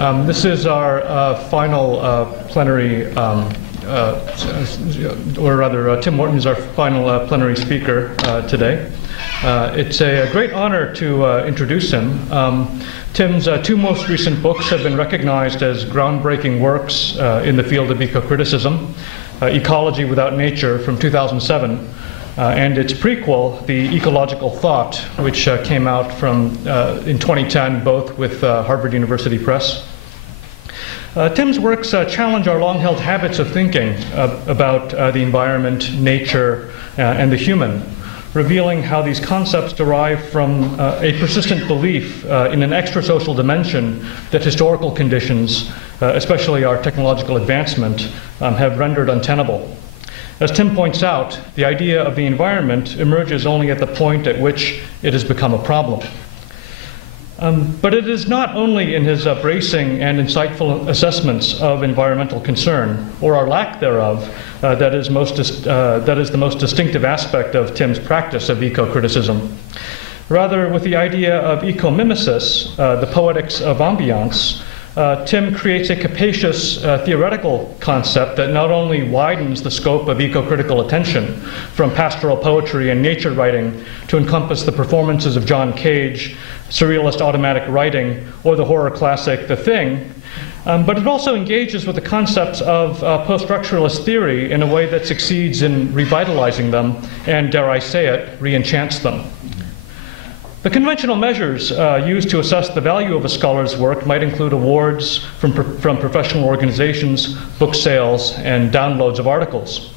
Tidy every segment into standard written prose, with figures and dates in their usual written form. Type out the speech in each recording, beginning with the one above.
This is our final plenary, or rather, Tim Morton is our final plenary speaker today. It's a great honor to introduce him. Tim's two most recent books have been recognized as groundbreaking works in the field of eco-criticism, Ecology Without Nature from 2007, and its prequel, The Ecological Thought, which came out in 2010, both with Harvard University Press. Tim's works challenge our long-held habits of thinking about the environment, nature, and the human, revealing how these concepts derive from a persistent belief in an extra-social dimension that historical conditions, especially our technological advancement, have rendered untenable. As Tim points out, the idea of the environment emerges only at the point at which it has become a problem. But it is not only in his bracing and insightful assessments of environmental concern, or our lack thereof, that is the most distinctive aspect of Tim's practice of eco-criticism. Rather, with the idea of eco-mimesis, the poetics of ambiance, Tim creates a capacious theoretical concept that not only widens the scope of eco-critical attention from pastoral poetry and nature writing to encompass the performances of John Cage, surrealist automatic writing, or the horror classic The Thing, but it also engages with the concepts of post-structuralist theory in a way that succeeds in revitalizing them and, dare I say it, re-enchants them. The conventional measures used to assess the value of a scholar's work might include awards from professional organizations, book sales, and downloads of articles.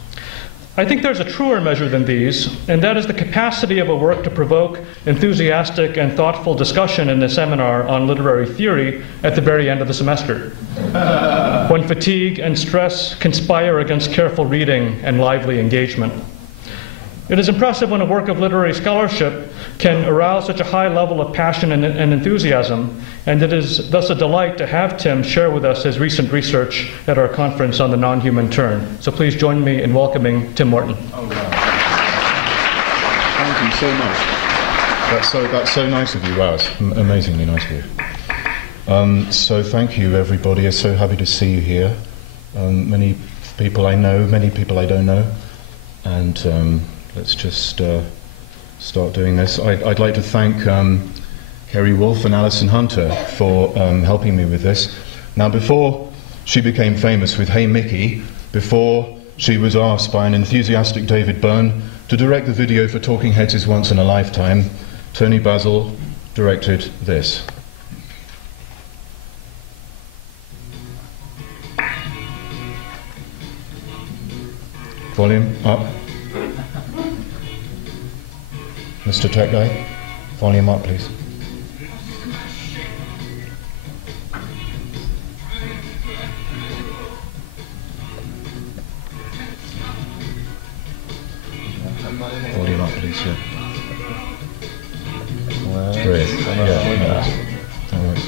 I think there's a truer measure than these, and that is the capacity of a work to provoke enthusiastic and thoughtful discussion in a seminar on literary theory at the very end of the semester, when fatigue and stress conspire against careful reading and lively engagement. It is impressive when a work of literary scholarship can arouse such a high level of passion and enthusiasm, and it is thus a delight to have Tim share with us his recent research at our conference on the Nonhuman Turn. So please join me in welcoming Tim Morton. Oh, wow. Thank you so much. That's so nice of you. Wow, it's amazingly nice of you. So thank you, everybody. I'm so happy to see you here. Many people I know, many people I don't know, and let's just start doing this. I'd like to thank Kerry Wolf and Alison Hunter for helping me with this. Now, before she became famous with Hey Mickey, before she was asked by an enthusiastic David Byrne to direct the video for Talking Heads is Once in a Lifetime, Tony Basil directed this. Volume up. Mr. Tech Guy, volume up, please. Volume up, please, yeah. Great. Yeah. All right.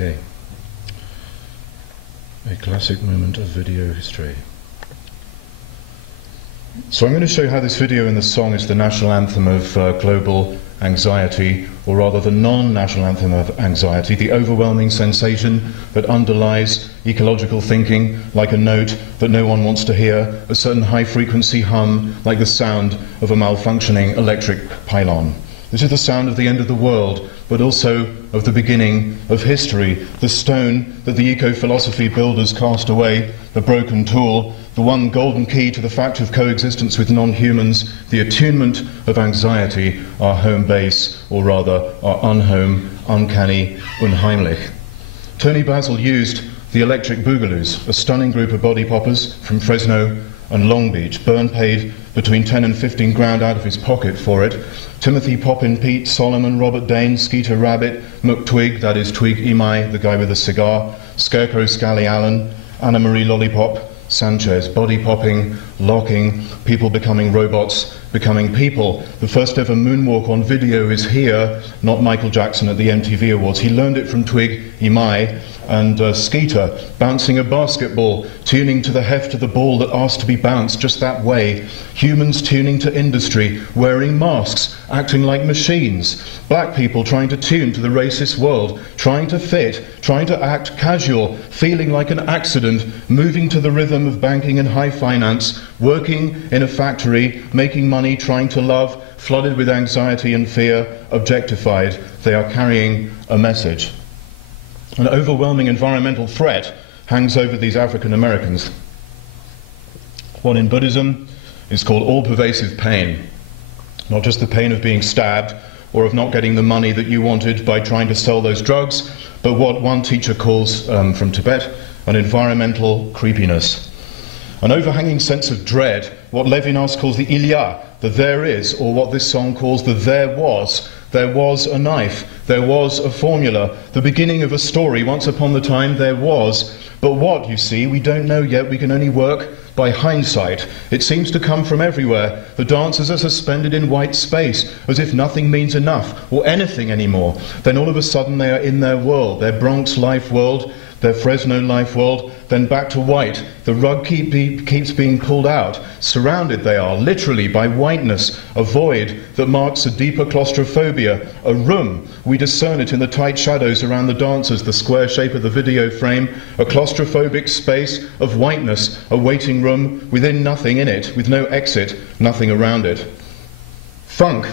Okay. A classic moment of video history. So I'm going to show you how this video in the song is the national anthem of global anxiety, or rather the non-national anthem of anxiety, the overwhelming sensation that underlies ecological thinking, like a note that no one wants to hear, a certain high-frequency hum, like the sound of a malfunctioning electric pylon. This is the sound of the end of the world, but also of the beginning of history, the stone that the eco-philosophy builders cast away, the broken tool, the one golden key to the fact of coexistence with non-humans, the attunement of anxiety, our home base, or rather our unhome, uncanny, unheimlich. Tony Basil used the Electric Boogaloos, a stunning group of body poppers from Fresno and Long Beach. Byrne paid between 10 and 15 grand out of his pocket for it. Timothy Poppin Pete, Solomon, Robert Dane, Skeeter Rabbit, McTwig, that is Twig Imai, the guy with the cigar, Scarecrow Scally Allen, Anna Marie Lollipop, Sanchez, body popping, locking, people becoming robots, becoming people. The first ever moonwalk on video is here, not Michael Jackson at the MTV Awards. He learned it from Twig Imai and Skeeter, bouncing a basketball, tuning to the heft of the ball that asked to be bounced just that way. Humans tuning to industry, wearing masks, acting like machines. Black people trying to tune to the racist world, trying to fit, trying to act casual, feeling like an accident, moving to the rhythm of banking and high finance, working in a factory, making money, trying to love, flooded with anxiety and fear, objectified. They are carrying a message. An overwhelming environmental threat hangs over these African Americans. What in Buddhism is called all-pervasive pain. Not just the pain of being stabbed or of not getting the money that you wanted by trying to sell those drugs, but what one teacher calls, from Tibet, an environmental creepiness. An overhanging sense of dread, what Levinas calls the il y a, the there is, or what this song calls the there was. There was a knife, there was a formula, the beginning of a story. Once upon a time there was, but what, you see, we don't know yet. We can only work by hindsight. It seems to come from everywhere. The dancers are suspended in white space, as if nothing means enough, or anything anymore. Then all of a sudden they are in their world, their Bronx life world, their Fresno life world, then back to white. The rug keeps being pulled out. Surrounded they are, literally, by whiteness, a void that marks a deeper claustrophobia, a room. We discern it in the tight shadows around the dancers, the square shape of the video frame, a claustrophobic space of whiteness, a waiting room within nothing in it, with no exit, nothing around it. Funk.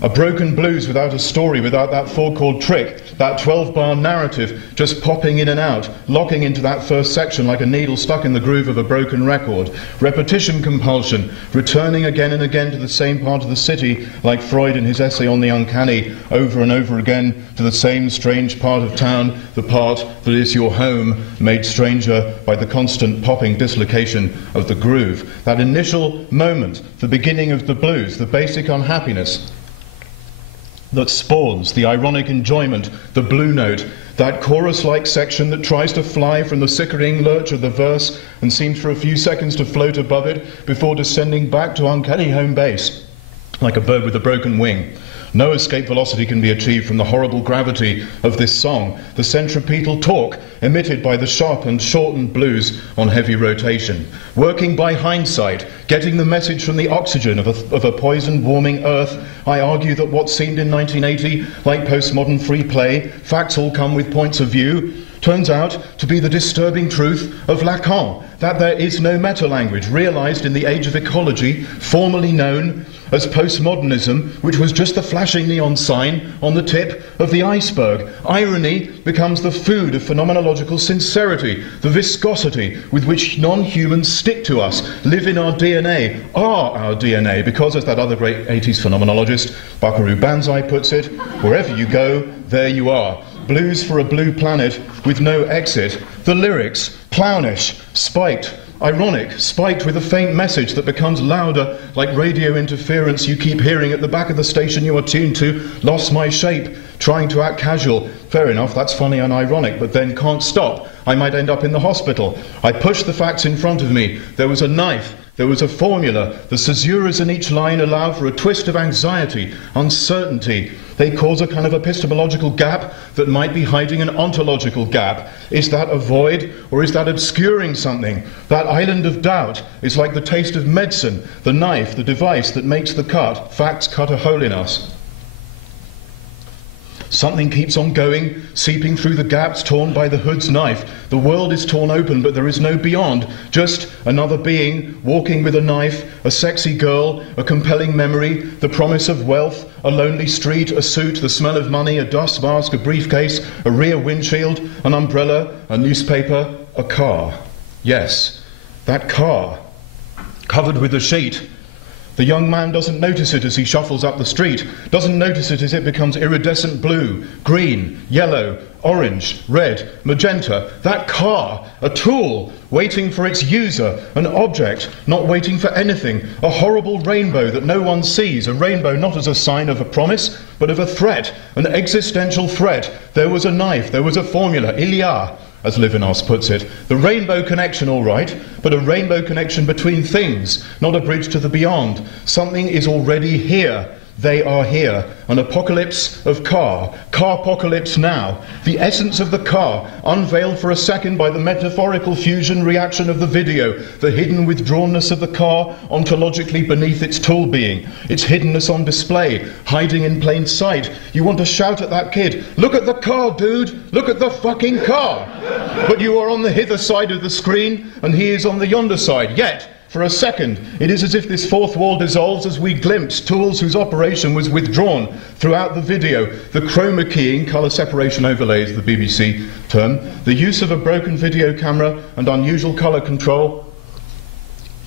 A broken blues without a story, without that four-chord trick, that 12-bar narrative just popping in and out, locking into that first section like a needle stuck in the groove of a broken record. Repetition compulsion, returning again and again to the same part of the city, like Freud in his essay on the uncanny, over and over again to the same strange part of town, the part that is your home, made stranger by the constant popping dislocation of the groove. That initial moment, the beginning of the blues, the basic unhappiness that spawns the ironic enjoyment, the blue note, that chorus-like section that tries to fly from the sickening lurch of the verse and seems for a few seconds to float above it before descending back to uncanny home base, like a bird with a broken wing. No escape velocity can be achieved from the horrible gravity of this song, the centripetal torque emitted by the sharp and shortened blues on heavy rotation. Working by hindsight, getting the message from the oxygen of a poisoned, warming earth, I argue that what seemed in 1980 like postmodern free play, facts all come with points of view, turns out to be the disturbing truth of Lacan, that there is no meta-language realized in the age of ecology, formerly known as postmodernism, which was just the flashing neon sign on the tip of the iceberg. Irony becomes the food of phenomenological sincerity, the viscosity with which non-humans stick to us, live in our DNA, are our DNA, because, as that other great 80s phenomenologist, Buckaroo Banzai, puts it, wherever you go, there you are. Blues for a blue planet with no exit. The lyrics, clownish, spiked, ironic, spiked with a faint message that becomes louder like radio interference you keep hearing at the back of the station you are tuned to. Lost my shape, trying to act casual. Fair enough, that's funny and ironic, but then can't stop. I might end up in the hospital. I pushed the facts in front of me. There was a knife. There was a formula. The caesuras in each line allow for a twist of anxiety, uncertainty. They cause a kind of epistemological gap that might be hiding an ontological gap. Is that a void, or is that obscuring something? That island of doubt is like the taste of medicine, the knife, the device that makes the cut. Facts cut a hole in us. Something keeps on going, seeping through the gaps torn by the hood's knife. The world is torn open, but there is no beyond. Just another being, walking with a knife, a sexy girl, a compelling memory, the promise of wealth, a lonely street, a suit, the smell of money, a dust mask, a briefcase, a rear windshield, an umbrella, a newspaper, a car. Yes, that car, covered with a sheet. The young man doesn't notice it as he shuffles up the street, doesn't notice it as it becomes iridescent blue, green, yellow, orange, red, magenta. That car, a tool, waiting for its user, an object, not waiting for anything, a horrible rainbow that no one sees, a rainbow not as a sign of a promise, but of a threat, an existential threat. There was a knife, there was a formula, il y a, as Levinas puts it. The rainbow connection, all right, but a rainbow connection between things, not a bridge to the beyond. Something is already here. They are here. An apocalypse of car. Car-pocalypse now. The essence of the car, unveiled for a second by the metaphorical fusion reaction of the video. The hidden withdrawnness of the car ontologically beneath its tool being. Its hiddenness on display, hiding in plain sight. You want to shout at that kid, "Look at the car, dude! Look at the fucking car!" But you are on the hither side of the screen, and he is on the yonder side. Yet, for a second, it is as if this fourth wall dissolves as we glimpse tools whose operation was withdrawn throughout the video. The chroma keying, colour separation overlays, the BBC term, the use of a broken video camera and unusual colour control,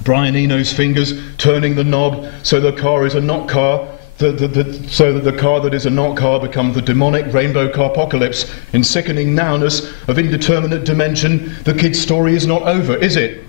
Brian Eno's fingers turning the knob so the car is a not car, so that the car that is a not car becomes the demonic rainbow car-pocalypse in sickening nowness of indeterminate dimension. The kid's story is not over, is it?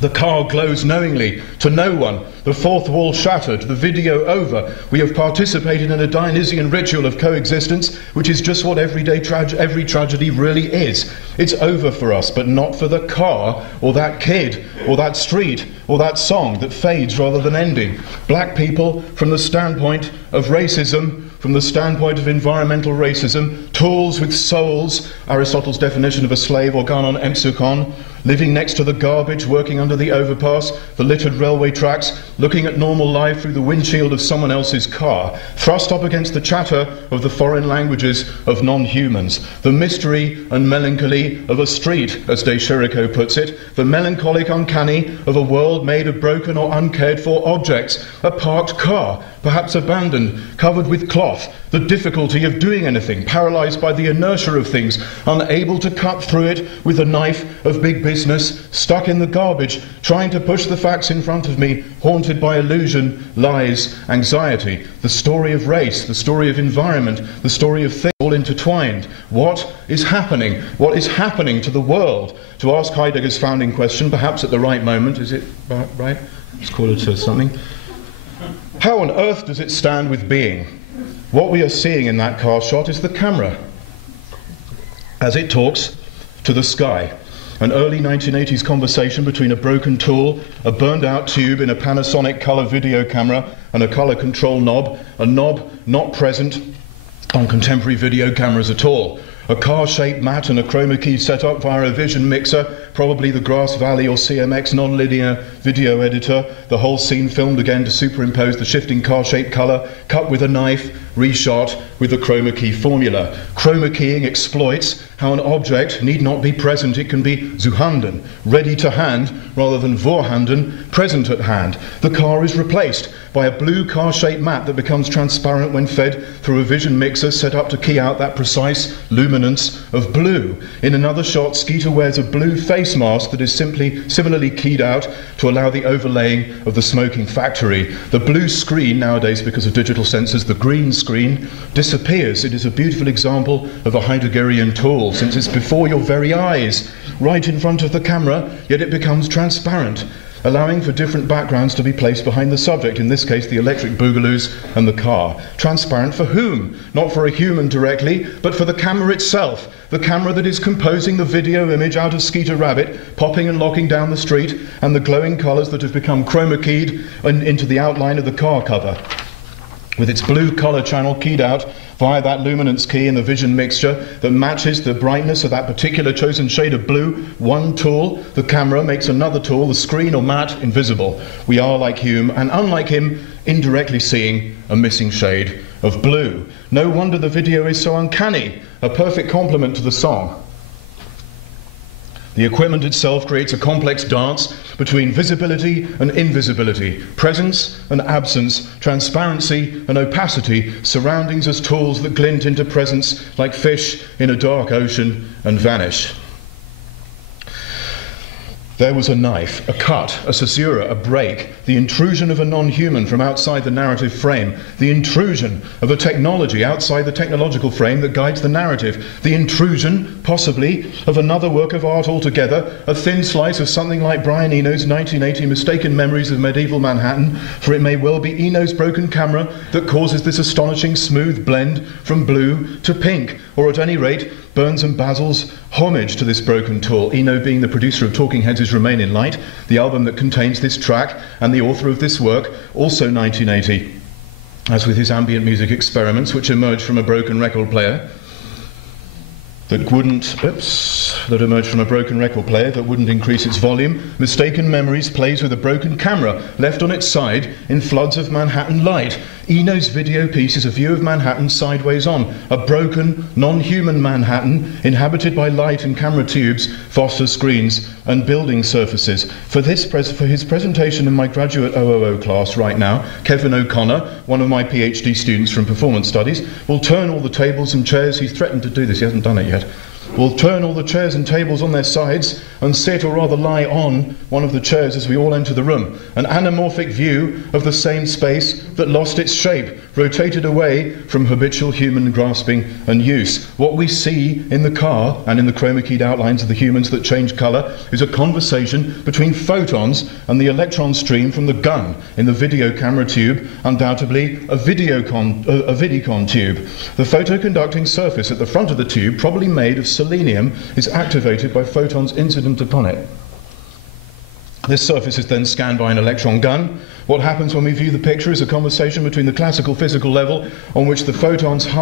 The car glows knowingly, to no one. The fourth wall shattered, the video over. We have participated in a Dionysian ritual of coexistence, which is just what every tragedy really is. It's over for us, but not for the car, or that kid, or that street, or that song that fades rather than ending. Black people, from the standpoint of racism, from the standpoint of environmental racism, tools with souls, Aristotle's definition of a slave, organon empsukon, living next to the garbage, working under the overpass, the littered railway tracks, looking at normal life through the windshield of someone else's car, thrust up against the chatter of the foreign languages of non-humans, the mystery and melancholy of a street, as De Chirico puts it, the melancholic uncanny of a world made of broken or uncared for objects, a parked car, perhaps abandoned, covered with cloth, the difficulty of doing anything, paralysed by the inertia of things, unable to cut through it with a knife of big business, stuck in the garbage, trying to push the facts in front of me, haunted by illusion, lies, anxiety. The story of race, the story of environment, the story of things all intertwined. What is happening? What is happening to the world? To ask Heidegger's founding question, perhaps at the right moment, is it right? Let's call it something. How on earth does it stand with being? What we are seeing in that car shot is the camera as it talks to the sky. An early 1980s conversation between a broken tool, a burned out tube in a Panasonic colour video camera and a colour control knob, a knob not present on contemporary video cameras at all. A car-shaped mat and a chroma key set up via a vision mixer, probably the Grass Valley or CMX non-linear video editor, the whole scene filmed again to superimpose the shifting car-shaped colour, cut with a knife, reshot with the chroma key formula. Chroma keying exploits how an object need not be present, it can be zuhanden, ready to hand, rather than vorhanden, present at hand. The car is replaced by a blue car-shaped mat that becomes transparent when fed through a vision mixer set up to key out that precise luminance of blue. In another shot, Skeeter wears a blue face mask that is similarly keyed out to allow the overlaying of the smoking factory. The blue screen, nowadays because of digital sensors, the green screen, disappears. It is a beautiful example of a Heideggerian tool, since it's before your very eyes, right in front of the camera, yet it becomes transparent, allowing for different backgrounds to be placed behind the subject, in this case the electric boogaloos and the car. Transparent for whom? Not for a human directly, but for the camera itself, the camera that is composing the video image out of Skeeter Rabbit, popping and locking down the street, and the glowing colours that have become chroma keyed into the outline of the car cover. with its blue color channel keyed out via that luminance key in the vision mixture that matches the brightness of that particular chosen shade of blue. One tool, the camera, makes another tool, the screen or mat, invisible. We are, like Hume, and unlike him, indirectly seeing a missing shade of blue. No wonder the video is so uncanny, a perfect complement to the song. The equipment itself creates a complex dance between visibility and invisibility, presence and absence, transparency and opacity, surroundings as tools that glint into presence like fish in a dark ocean and vanish. There was a knife, a cut, a caesura, a break, the intrusion of a non-human from outside the narrative frame, the intrusion of a technology outside the technological frame that guides the narrative, the intrusion, possibly, of another work of art altogether, a thin slice of something like Brian Eno's 1980 Mistaken Memories of Medieval Manhattan, for it may well be Eno's broken camera that causes this astonishing smooth blend from blue to pink, or at any rate, Burns and Basil's homage to this broken tool, Eno being the producer of Talking Heads' Remain in Light, the album that contains this track, and the author of this work, also 1980, as with his ambient music experiments, which emerged from a broken record player that wouldn't increase its volume. Mistaken Memories plays with a broken camera left on its side in floods of Manhattan light. Eno's video piece is a view of Manhattan sideways on, a broken, non-human Manhattan inhabited by light and camera tubes, phosphor screens and building surfaces. For his presentation in my graduate OOO class right now, Kevin O'Connor, one of my PhD students from performance studies, will turn all the tables and chairs, he's threatened to do this, he hasn't done it yet, will turn all the chairs and tables on their sides and sit or rather lie on one of the chairs as we all enter the room. An anamorphic view of the same space that lost its shape, rotated away from habitual human grasping and use. What we see in the car and in the chroma keyed outlines of the humans that change colour is a conversation between photons and the electron stream from the gun in the video camera tube, undoubtedly a Vidicon tube. The photoconducting surface at the front of the tube, probably made of selenium, is activated by photons incident upon it. This surface is then scanned by an electron gun. What happens when we view the picture is a conversation between the classical physical level on which the photons hit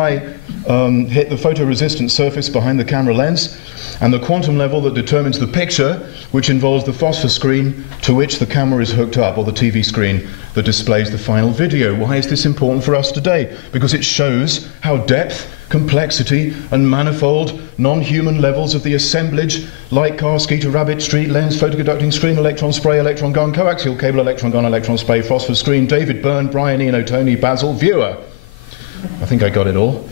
the photoresistant surface behind the camera lens, and the quantum level that determines the picture, which involves the phosphor screen to which the camera is hooked up, or the TV screen that displays the final video. Why is this important for us today? Because it shows how depth, complexity and manifold non-human levels of the assemblage, light car, skeeter, rabbit, street, lens, photoconducting screen, electron spray, electron gun, coaxial cable, electron gun, electron spray, phosphor screen, David Byrne, Brian Eno, Tony, Basil, viewer. I think I got it all.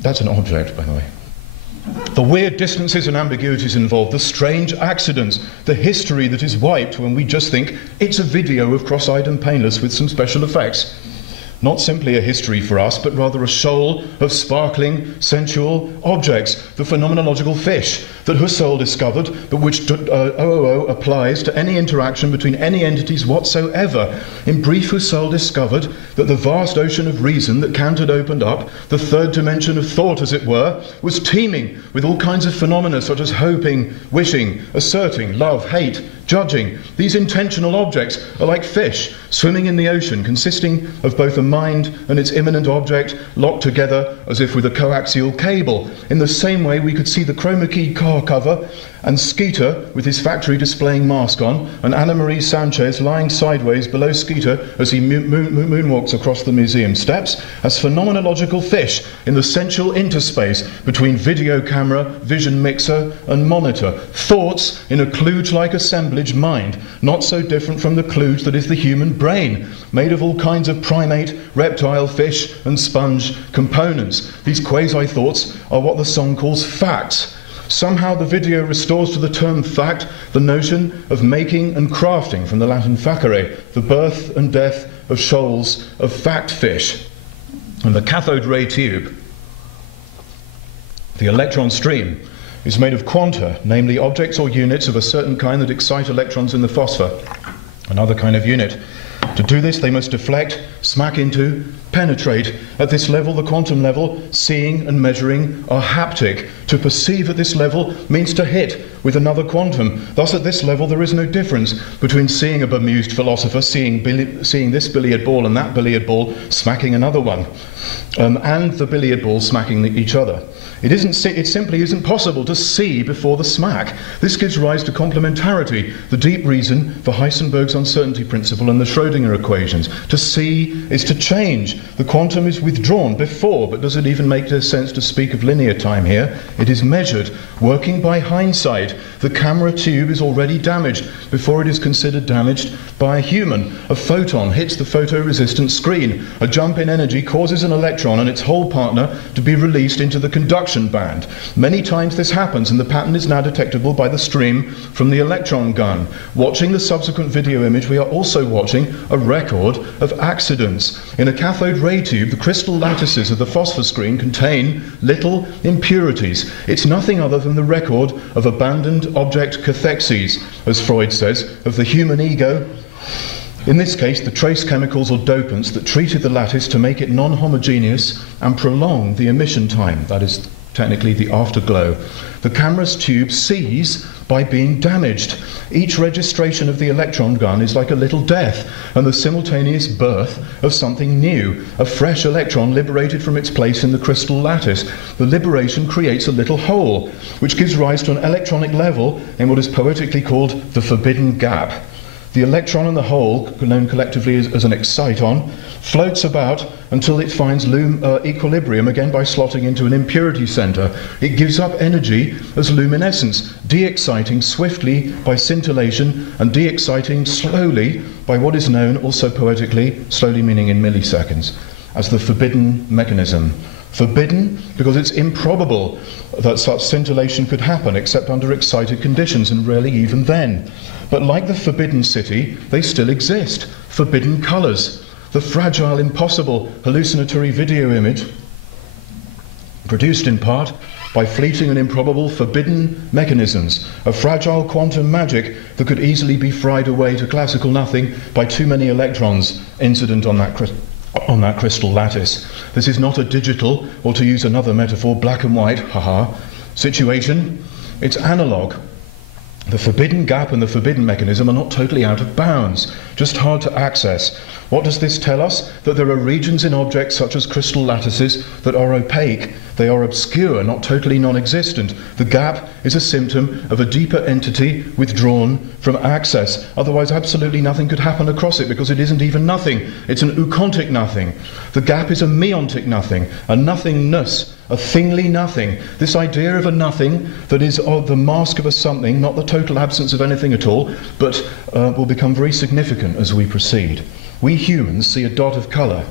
That's an object, by the way. The weird distances and ambiguities involved, the strange accidents, the history that is wiped when we just think it's a video of cross-eyed and painless with some special effects. Not simply a history for us, but rather a shoal of sparkling, sensual objects, the phenomenological fish that Husserl discovered, but which OOO applies to any interaction between any entities whatsoever. In brief, Husserl discovered that the vast ocean of reason that Kant had opened up, the third dimension of thought, as it were, was teeming with all kinds of phenomena such as hoping, wishing, asserting, love, hate, judging. These intentional objects are like fish swimming in the ocean, consisting of both a mind and its immanent object locked together as if with a coaxial cable. In the same way, we could see the chroma key car cover and Skeeter with his factory displaying mask on, and Ana Marie Sanchez lying sideways below Skeeter as he moonwalks across the museum steps, as phenomenological fish in the sensual interspace between video camera, vision mixer and monitor. Thoughts in a kludge-like assemblage mind, not so different from the kludge that is the human brain, made of all kinds of primate, reptile, fish and sponge components. These quasi-thoughts are what the song calls facts. Somehow the video restores to the term fact the notion of making and crafting, from the Latin facere, the birth and death of shoals of fact fish. And the cathode ray tube, the electron stream, is made of quanta, namely objects or units of a certain kind that excite electrons in the phosphor, another kind of unit. To do this, they must deflect, smack into, penetrate. At this level, the quantum level, seeing and measuring are haptic. To perceive at this level means to hit with another quantum. Thus at this level there is no difference between seeing a bemused philosopher, seeing this billiard ball and that billiard ball smacking another one, and the billiard ball smacking each other. It simply isn't possible to see before the smack. This gives rise to complementarity, the deep reason for Heisenberg's uncertainty principle and the Schrödinger equations. To see is to change. The quantum is withdrawn before, but does it even make sense to speak of linear time here? It is measured, working by hindsight. The camera tube is already damaged before it is considered damaged by a human. A photon hits the photoresistant screen. A jump in energy causes an electron and its whole partner to be released into the conduction band. Many times this happens, and the pattern is now detectable by the stream from the electron gun. Watching the subsequent video image, we are also watching a record of accidents. In a cathode ray tube, the crystal lattices of the phosphor screen contain little impurities. It's nothing other than the record of abandoned object cathexes, as Freud says, of the human ego. In this case, the trace chemicals or dopants that treated the lattice to make it non-homogeneous and prolong the emission time, that is technically the afterglow. The camera's tube sees by being damaged. Each registration of the electron gun is like a little death and the simultaneous birth of something new, a fresh electron liberated from its place in the crystal lattice. The liberation creates a little hole, which gives rise to an electronic level in what is poetically called the forbidden gap. The electron in the hole, known collectively as an exciton, floats about until it finds equilibrium, again by slotting into an impurity center. It gives up energy as luminescence, de-exciting swiftly by scintillation and de-exciting slowly by what is known, also poetically, slowly meaning in milliseconds, as the forbidden mechanism. Forbidden because it's improbable that such scintillation could happen except under excited conditions, and rarely even then. But like the forbidden city, they still exist. Forbidden colors. The fragile, impossible, hallucinatory video image, produced in part by fleeting and improbable forbidden mechanisms, a fragile quantum magic that could easily be fried away to classical nothing by too many electrons incident on that crystal lattice. This is not a digital, or to use another metaphor, black and white, situation. It's analog. The forbidden gap and the forbidden mechanism are not totally out of bounds, just hard to access. What does this tell us? That there are regions in objects such as crystal lattices that are opaque. They are obscure, not totally non-existent. The gap is a symptom of a deeper entity withdrawn from access. Otherwise, absolutely nothing could happen across it, because it isn't even nothing. It's an eukontic nothing. The gap is a meontic nothing, a nothingness, a thingly nothing. This idea of a nothing that is the mask of a something, not the total absence of anything at all, but will become very significant as we proceed. We humans see a dot of colour.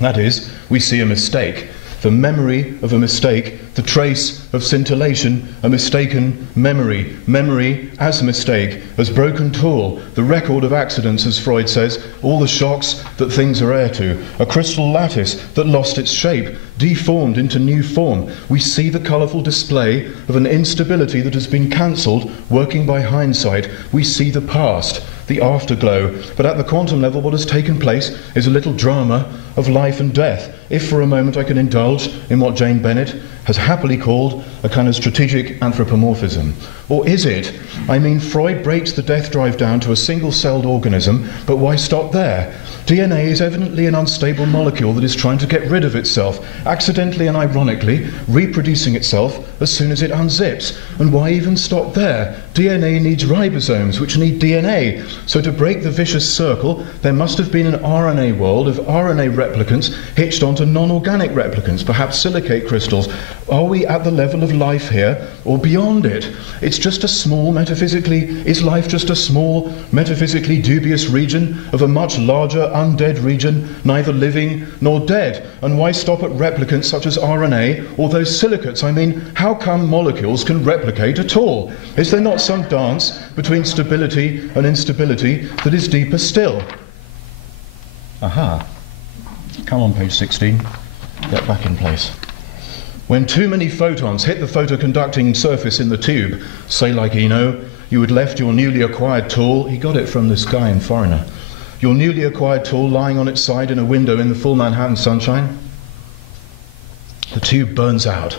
That is, we see a mistake. The memory of a mistake, the trace of scintillation, a mistaken memory. Memory as mistake, as broken tool, the record of accidents, as Freud says, all the shocks that things are heir to. A crystal lattice that lost its shape, deformed into new form. We see the colourful display of an instability that has been cancelled, working by hindsight. We see the past, the afterglow. But at the quantum level, what has taken place is a little drama of life and death. If for a moment I can indulge in what Jane Bennett has happily called a kind of strategic anthropomorphism. Or is it? I mean, Freud breaks the death drive down to a single-celled organism, but why stop there? DNA is evidently an unstable molecule that is trying to get rid of itself, accidentally and ironically reproducing itself as soon as it unzips. And why even stop there? DNA needs ribosomes, which need DNA. So to break the vicious circle, there must have been an RNA world of RNA replicants hitched onto non-organic replicants, perhaps silicate crystals. Are we at the level of life here, or beyond it? It's just a small is life just a small, metaphysically dubious region of a much larger, undead region, neither living nor dead? And why stop at replicants such as RNA or those silicates? I mean, how come molecules can replicate at all? Is there not some dance between stability and instability that is deeper still? Aha. Come on, page 16. Get back in place. When too many photons hit the photoconducting surface in the tube, say like Eno, you had left your newly acquired tool, he got it from this guy in Foreigner, your newly acquired tool lying on its side in a window in the full Manhattan sunshine. The tube burns out.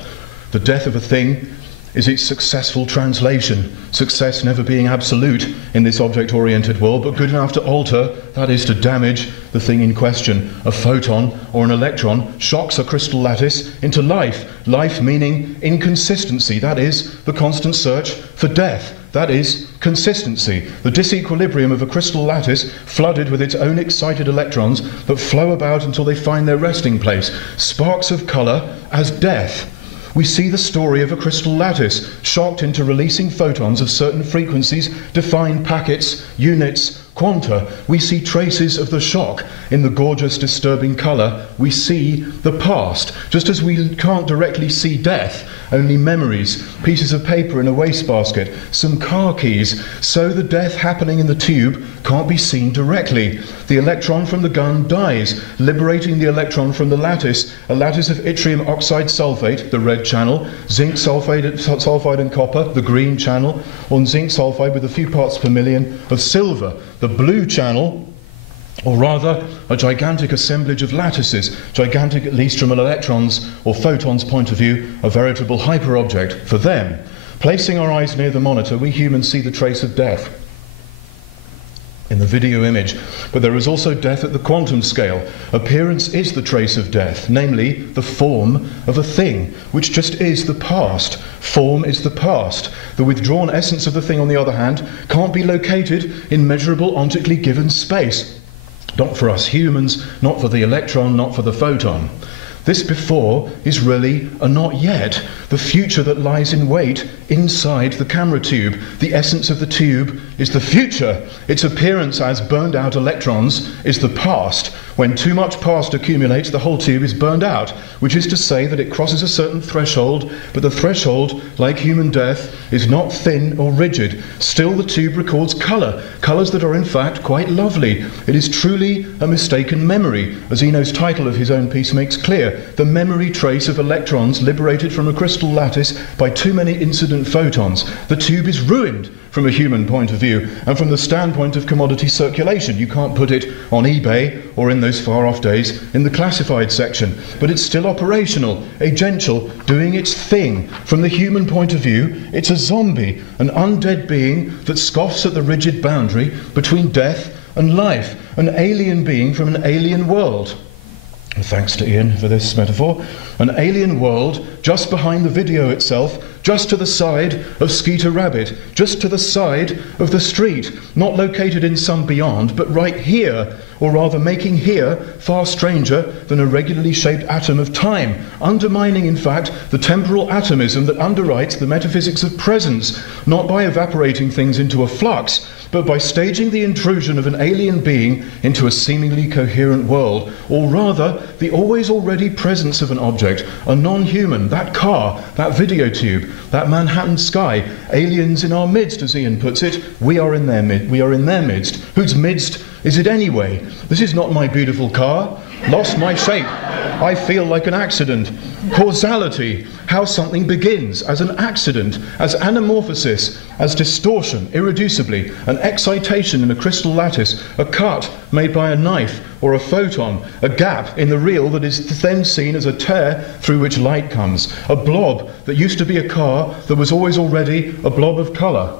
The death of a thing is its successful translation, success never being absolute in this object-oriented world, but good enough to alter, that is to damage, the thing in question. A photon or an electron shocks a crystal lattice into life. Life meaning inconsistency, that is the constant search for death. That is consistency, the disequilibrium of a crystal lattice flooded with its own excited electrons that flow about until they find their resting place. Sparks of colour as death. We see the story of a crystal lattice shocked into releasing photons of certain frequencies, defined packets, units, quanta. We see traces of the shock in the gorgeous, disturbing colour. We see the past, just as we can't directly see death, only memories, pieces of paper in a wastebasket, some car keys. So the death happening in the tube can't be seen directly. The electron from the gun dies, liberating the electron from the lattice, a lattice of yttrium oxide sulfate, the red channel, zinc sulfide and copper, the green channel, or zinc sulfide with a few parts per million of silver, the blue channel, or rather a gigantic assemblage of lattices, gigantic at least from an electron's or photon's point of view, a veritable hyperobject for them. Placing our eyes near the monitor, we humans see the trace of death in the video image, but there is also death at the quantum scale. Appearance is the trace of death, namely the form of a thing, which just is the past. Form is the past. The withdrawn essence of the thing, on the other hand, can't be located in measurable, ontically given space. Not for us humans, not for the electron, not for the photon. This before is really a not yet, the future that lies in wait inside the camera tube. The essence of the tube is the future. Its appearance as burned out electrons is the past. When too much past accumulates, the whole tube is burned out, which is to say that it crosses a certain threshold, but the threshold, like human death, is not thin or rigid. Still the tube records colour, colours that are in fact quite lovely. It is truly a mistaken memory, as Eno's title of his own piece makes clear. The memory trace of electrons liberated from a crystal lattice by too many incident photons. The tube is ruined from a human point of view, and from the standpoint of commodity circulation. You can't put it on eBay or in those far-off days in the classified section, but it's still operational, agential, doing its thing. From the human point of view, it's a zombie, an undead being that scoffs at the rigid boundary between death and life, an alien being from an alien world. Thanks to Ian for this metaphor. An alien world just behind the video itself, just to the side of Skeeter Rabbit, just to the side of the street, not located in some beyond, but right here, or rather making here far stranger than a regularly shaped atom of time, undermining in fact the temporal atomism that underwrites the metaphysics of presence, not by evaporating things into a flux, but by staging the intrusion of an alien being into a seemingly coherent world, or rather the always already presence of an object, a non-human, that car, that video tube, that Manhattan sky, aliens in our midst, as Ian puts it. We are in their midst. Whose midst is it anyway? This is not my beautiful car. Lost my shape. I feel like an accident. Causality, how something begins as an accident, as anamorphosis, as distortion, irreducibly, an excitation in a crystal lattice, a cut made by a knife or a photon, a gap in the real that is then seen as a tear through which light comes, a blob that used to be a car that was always already a blob of colour.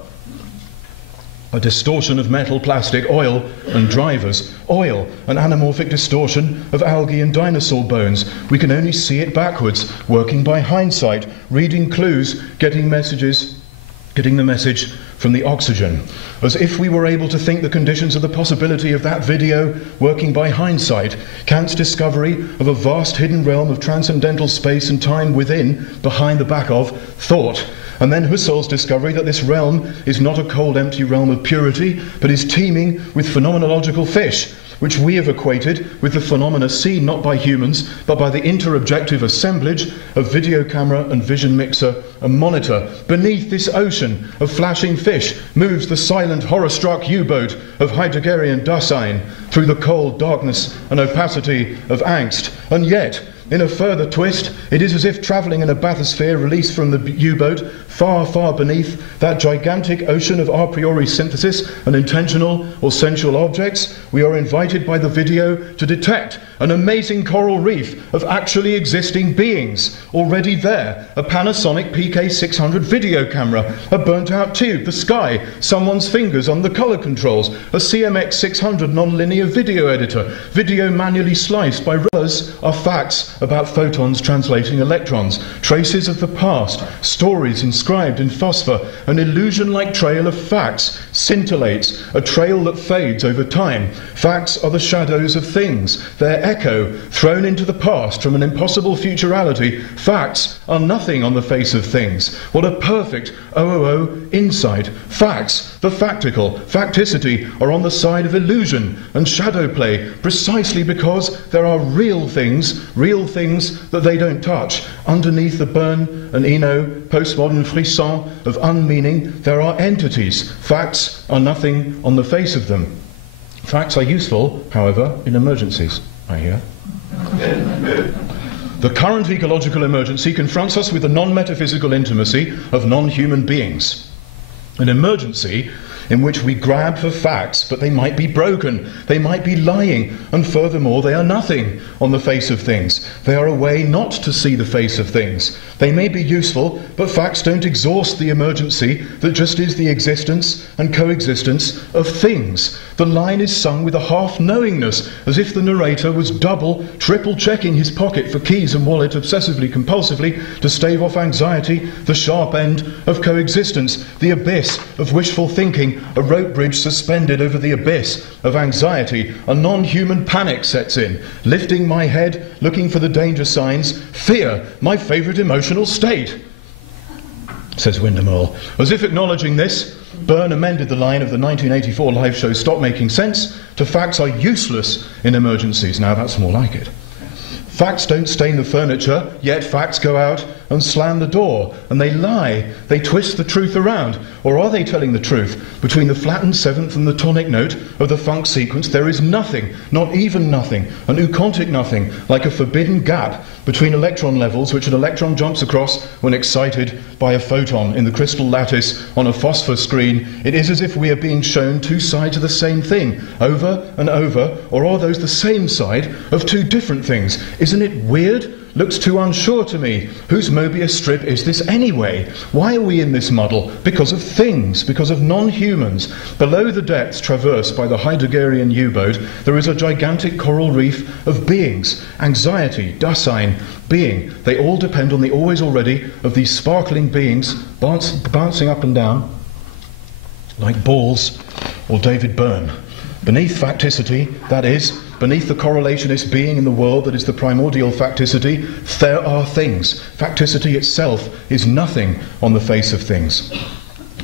A distortion of metal, plastic, oil and drivers. Oil, an anamorphic distortion of algae and dinosaur bones. We can only see it backwards, working by hindsight, reading clues, getting the message from the oxygen. As if we were able to think the conditions of the possibility of that video working by hindsight. Kant's discovery of a vast hidden realm of transcendental space and time within, behind the back of, thought. And then Husserl's discovery that this realm is not a cold, empty realm of purity, but is teeming with phenomenological fish, which we have equated with the phenomena seen not by humans, but by the interobjective assemblage of video camera and vision mixer and monitor. Beneath this ocean of flashing fish moves the silent, horror-struck U-boat of Heideggerian Dasein through the cold darkness and opacity of angst. And yet, in a further twist, it is as if travelling in a bathysphere released from the U-boat far, far beneath that gigantic ocean of a priori synthesis and intentional or sensual objects, we are invited by the video to detect an amazing coral reef of actually existing beings already there. A Panasonic PK600 video camera, a burnt-out tube, the sky, someone's fingers on the color controls, a CMX600 non-linear video editor, video manually sliced by others are facts about photons translating electrons, traces of the past, stories inscribed in phosphor, an illusion-like trail of facts scintillates, a trail that fades over time. Facts are the shadows of things, their echo thrown into the past from an impossible futurality. Facts are nothing on the face of things. What a perfect insight. Facts, the factical, facticity, are on the side of illusion and shadow play, precisely because there are real things that they don't touch. Underneath the Bern and Eno postmodern frisson of unmeaning, there are entities. Facts are nothing on the face of them. Facts are useful, however, in emergencies, I hear. The current ecological emergency confronts us with the non-metaphysical intimacy of non-human beings. An emergency in which we grab for facts, but they might be broken, they might be lying, and furthermore they are nothing on the face of things. They are a way not to see the face of things. They may be useful, but facts don't exhaust the emergency that just is the existence and coexistence of things. The line is sung with a half-knowingness, as if the narrator was double, triple-checking his pocket for keys and wallet obsessively, compulsively, to stave off anxiety, the sharp end of coexistence, the abyss of wishful thinking, a rope bridge suspended over the abyss of anxiety. A non-human panic sets in, lifting my head, looking for the danger signs. Fear, my favourite emotional state, says Windemore. As if acknowledging this, Byrne amended the line of the 1984 live show Stop Making Sense to facts are useless in emergencies. Now that's more like it. Facts don't stain the furniture, yet facts go out and slam the door, and they lie, they twist the truth around. Or are they telling the truth? Between the flattened seventh and the tonic note of the funk sequence, there is nothing, not even nothing, an eucontic nothing, like a forbidden gap between electron levels which an electron jumps across when excited by a photon in the crystal lattice on a phosphor screen. It is as if we are being shown two sides of the same thing, over and over, or are those the same side of two different things? Isn't it weird? Looks too unsure to me. Whose Mobius strip is this anyway? Why are we in this muddle? Because of things, because of non-humans. Below the depths traversed by the Heideggerian U-boat, there is a gigantic coral reef of beings. Anxiety, Dasein, being. They all depend on the always already of these sparkling beings bouncing up and down like balls or David Byrne. Beneath facticity, that is, beneath the correlationist being in the world that is the primordial facticity, there are things. Facticity itself is nothing on the face of things.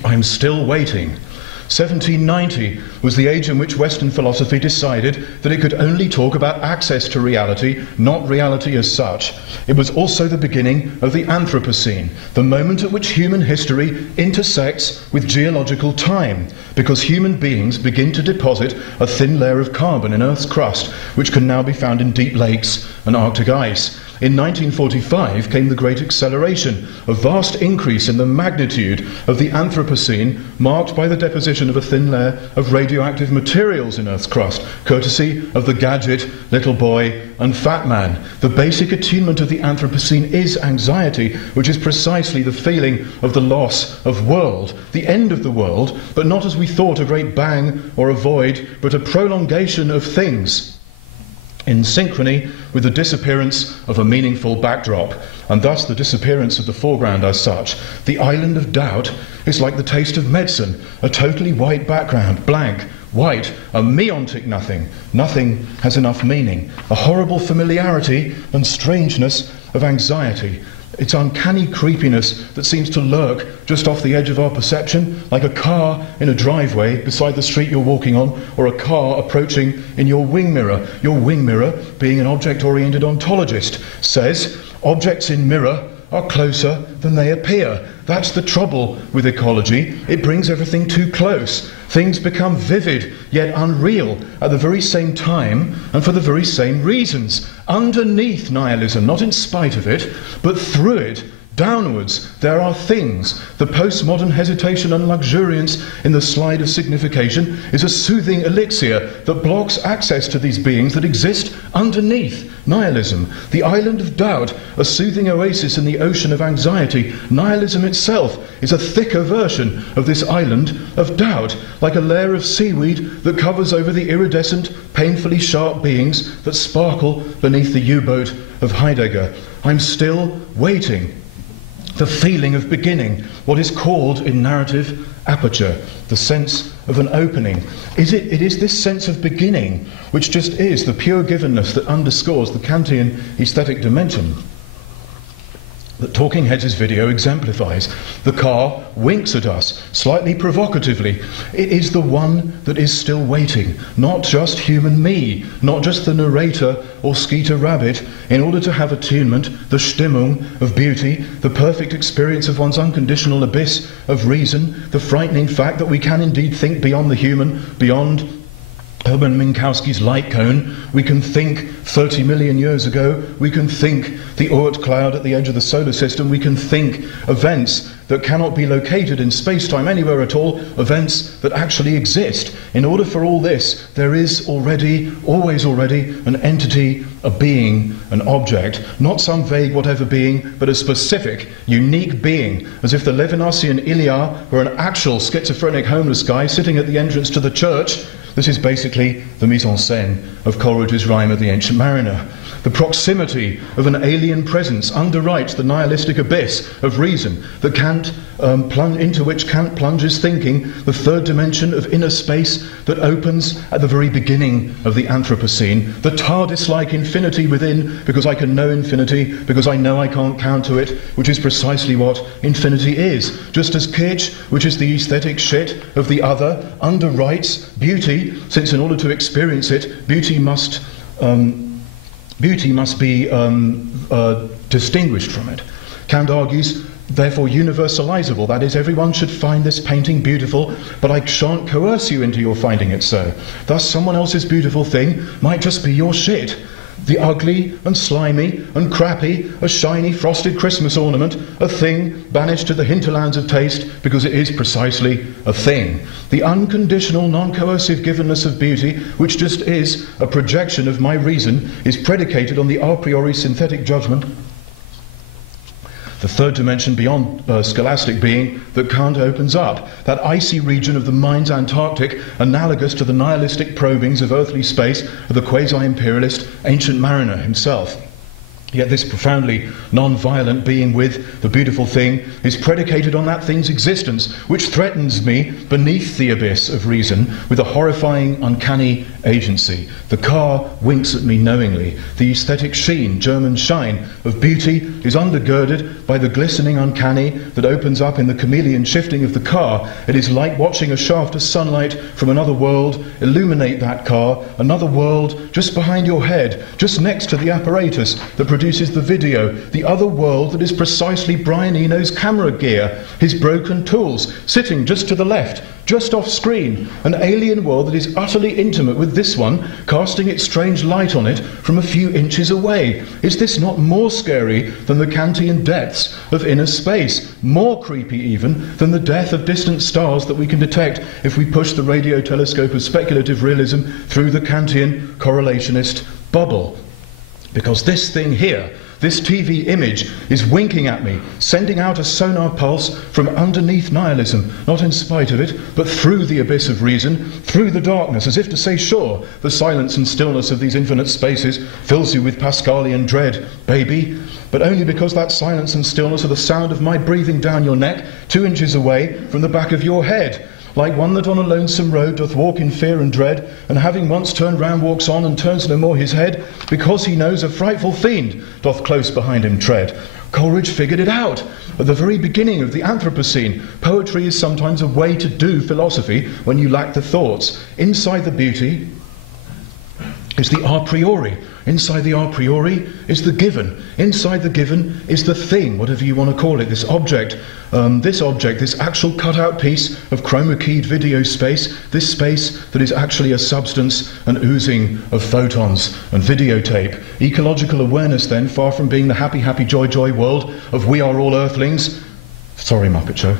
I'm still waiting. 1790 was the age in which Western philosophy decided that it could only talk about access to reality, not reality as such. It was also the beginning of the Anthropocene, the moment at which human history intersects with geological time, because human beings begin to deposit a thin layer of carbon in Earth's crust, which can now be found in deep lakes and Arctic ice. In 1945 came the Great Acceleration, a vast increase in the magnitude of the Anthropocene, marked by the deposition of a thin layer of radioactive materials in Earth's crust, courtesy of the gadget, little boy, and fat man. The basic attunement of the Anthropocene is anxiety, which is precisely the feeling of the loss of world, the end of the world, but not as we thought a great bang or a void, but a prolongation of things, in synchrony with the disappearance of a meaningful backdrop, and thus the disappearance of the foreground as such. The island of doubt is like the taste of medicine, a totally white background, blank, white, a meontic nothing. Nothing has enough meaning. A horrible familiarity and strangeness of anxiety. Its uncanny creepiness that seems to lurk just off the edge of our perception, like a car in a driveway beside the street you're walking on, or a car approaching in your wing mirror. Your wing mirror, being an object-oriented ontologist, says objects in mirror are closer than they appear. That's the trouble with ecology. It brings everything too close. Things become vivid, yet unreal, at the very same time and for the very same reasons. Underneath nihilism, not in spite of it, but through it, Downwards, there are things. The postmodern hesitation and luxuriance in the slide of signification is a soothing elixir that blocks access to these beings that exist underneath nihilism. The island of doubt, a soothing oasis in the ocean of anxiety. Nihilism itself is a thicker version of this island of doubt, like a layer of seaweed that covers over the iridescent, painfully sharp beings that sparkle beneath the U-boat of Heidegger. I'm still waiting. The feeling of beginning, what is called in narrative aperture, the sense of an opening. It is this sense of beginning which just is the pure givenness that underscores the Kantian aesthetic dimension that Talking Heads' video exemplifies. The car winks at us, slightly provocatively. It is the one that is still waiting, not just human me, not just the narrator or Skeeter Rabbit. In order to have attunement, the Stimmung of beauty, the perfect experience of one's unconditional abyss of reason, the frightening fact that we can indeed think beyond the human, beyond Hermann Minkowski's light cone. We can think 30 million years ago. We can think the Oort cloud at the edge of the solar system. We can think events that cannot be located in space-time anywhere at all, events that actually exist. In order for all this, there is already, always already, an entity, a being, an object, not some vague whatever being, but a specific, unique being, as if the Levinasian Ilya were an actual schizophrenic homeless guy sitting at the entrance to the church. This is basically the mise-en-scène of Coleridge's rhyme of the Ancient Mariner. The proximity of an alien presence underwrites the nihilistic abyss of reason that into which Kant plunges thinking, the third dimension of inner space that opens at the very beginning of the Anthropocene, the TARDIS-like infinity within, because I can know infinity, because I know I can't count to it, which is precisely what infinity is. Just as kitsch, which is the aesthetic shit of the other, underwrites beauty, since in order to experience it, beauty must be distinguished from it. Kant argues, therefore universalizable, that is, everyone should find this painting beautiful, but I shan't coerce you into your finding it so. Thus someone else's beautiful thing might just be your shit. The ugly and slimy and crappy, a shiny frosted Christmas ornament, a thing banished to the hinterlands of taste because it is precisely a thing. The unconditional, non-coercive givenness of beauty, which just is a projection of my reason, is predicated on the a priori synthetic judgment, the third dimension beyond scholastic being that Kant opens up, that icy region of the mind's Antarctic, analogous to the nihilistic probings of earthly space of the quasi-imperialist Ancient Mariner himself. Yet this profoundly non-violent being with the beautiful thing is predicated on that thing's existence, which threatens me beneath the abyss of reason with a horrifying, uncanny agency. The car winks at me knowingly. The aesthetic sheen, German shine, of beauty is undergirded by the glistening uncanny that opens up in the chameleon shifting of the car. It is like watching a shaft of sunlight from another world illuminate that car, another world just behind your head, just next to the apparatus that produces the video, the other world that is precisely Brian Eno's camera gear, his broken tools, sitting just to the left, just off screen, an alien world that is utterly intimate with this one, casting its strange light on it from a few inches away. Is this not more scary than the Kantian depths of inner space? More creepy even than the death of distant stars that we can detect if we push the radio telescope of speculative realism through the Kantian correlationist bubble? Because this thing here, this TV image, is winking at me, sending out a sonar pulse from underneath nihilism, not in spite of it, but through the abyss of reason, through the darkness, as if to say, sure, the silence and stillness of these infinite spaces fills you with Pascalian dread, baby, but only because that silence and stillness are the sound of my breathing down your neck, 2 inches away from the back of your head. Like one that on a lonesome road doth walk in fear and dread, and having once turned round walks on, and turns no more his head, because he knows a frightful fiend doth close behind him tread. Coleridge figured it out at the very beginning of the Anthropocene. Poetry is sometimes a way to do philosophy when you lack the thoughts. Inside the beauty, is the a priori. Inside the a priori is the given. Inside the given is the thing, whatever you want to call it, this object, this actual cut-out piece of chroma keyed video space, this space that is actually a substance, an oozing of photons and videotape. Ecological awareness, then, far from being the happy, happy, joy, joy world of we are all earthlings. Sorry, Muppet Show.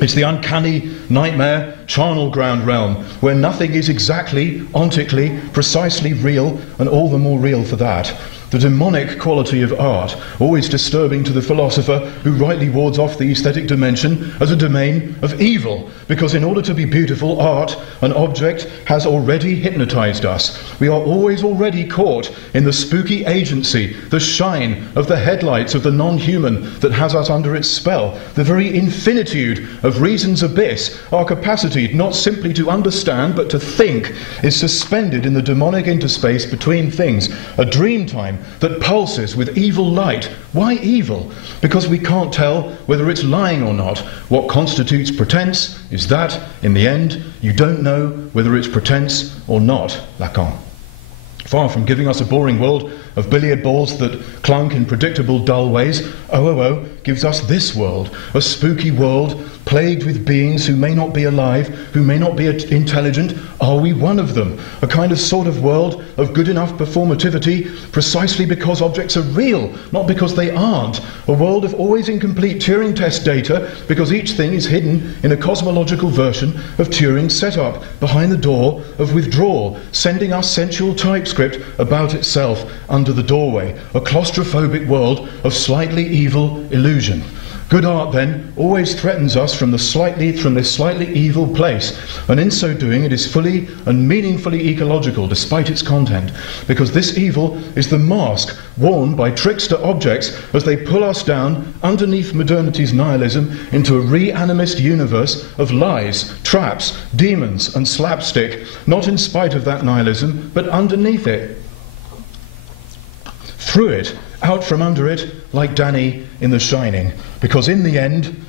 It's the uncanny, nightmare, charnel ground realm, where nothing is exactly, ontically, precisely real, and all the more real for that. The demonic quality of art, always disturbing to the philosopher who rightly wards off the aesthetic dimension as a domain of evil, because in order to be beautiful, art, an object, has already hypnotized us. We are always already caught in the spooky agency, the shine of the headlights of the non-human that has us under its spell, the very infinitude of reason's abyss. Our capacity not simply to understand but to think is suspended in the demonic interspace between things, a dream time that pulses with evil light. Why evil? Because we can't tell whether it's lying or not. What constitutes pretense is that, in the end, you don't know whether it's pretense or not. Lacan. Far from giving us a boring world of billiard balls that clunk in predictable, dull ways, OOO gives us this world, a spooky world plagued with beings who may not be alive, who may not be intelligent. Are we one of them? A kind of sort of world of good enough performativity precisely because objects are real, not because they aren't. A world of always incomplete Turing test data because each thing is hidden in a cosmological version of Turing's setup, behind the door of withdrawal, sending us sensual TypeScript about itself under the doorway. A claustrophobic world of slightly evil illusion. Good art, then, always threatens us from this slightly evil place, and in so doing it is fully and meaningfully ecological despite its content, because this evil is the mask worn by trickster objects as they pull us down underneath modernity's nihilism into a re-animist universe of lies, traps, demons and slapstick, not in spite of that nihilism, but underneath it. Through it, out from under it, like Danny in The Shining. Because in the end,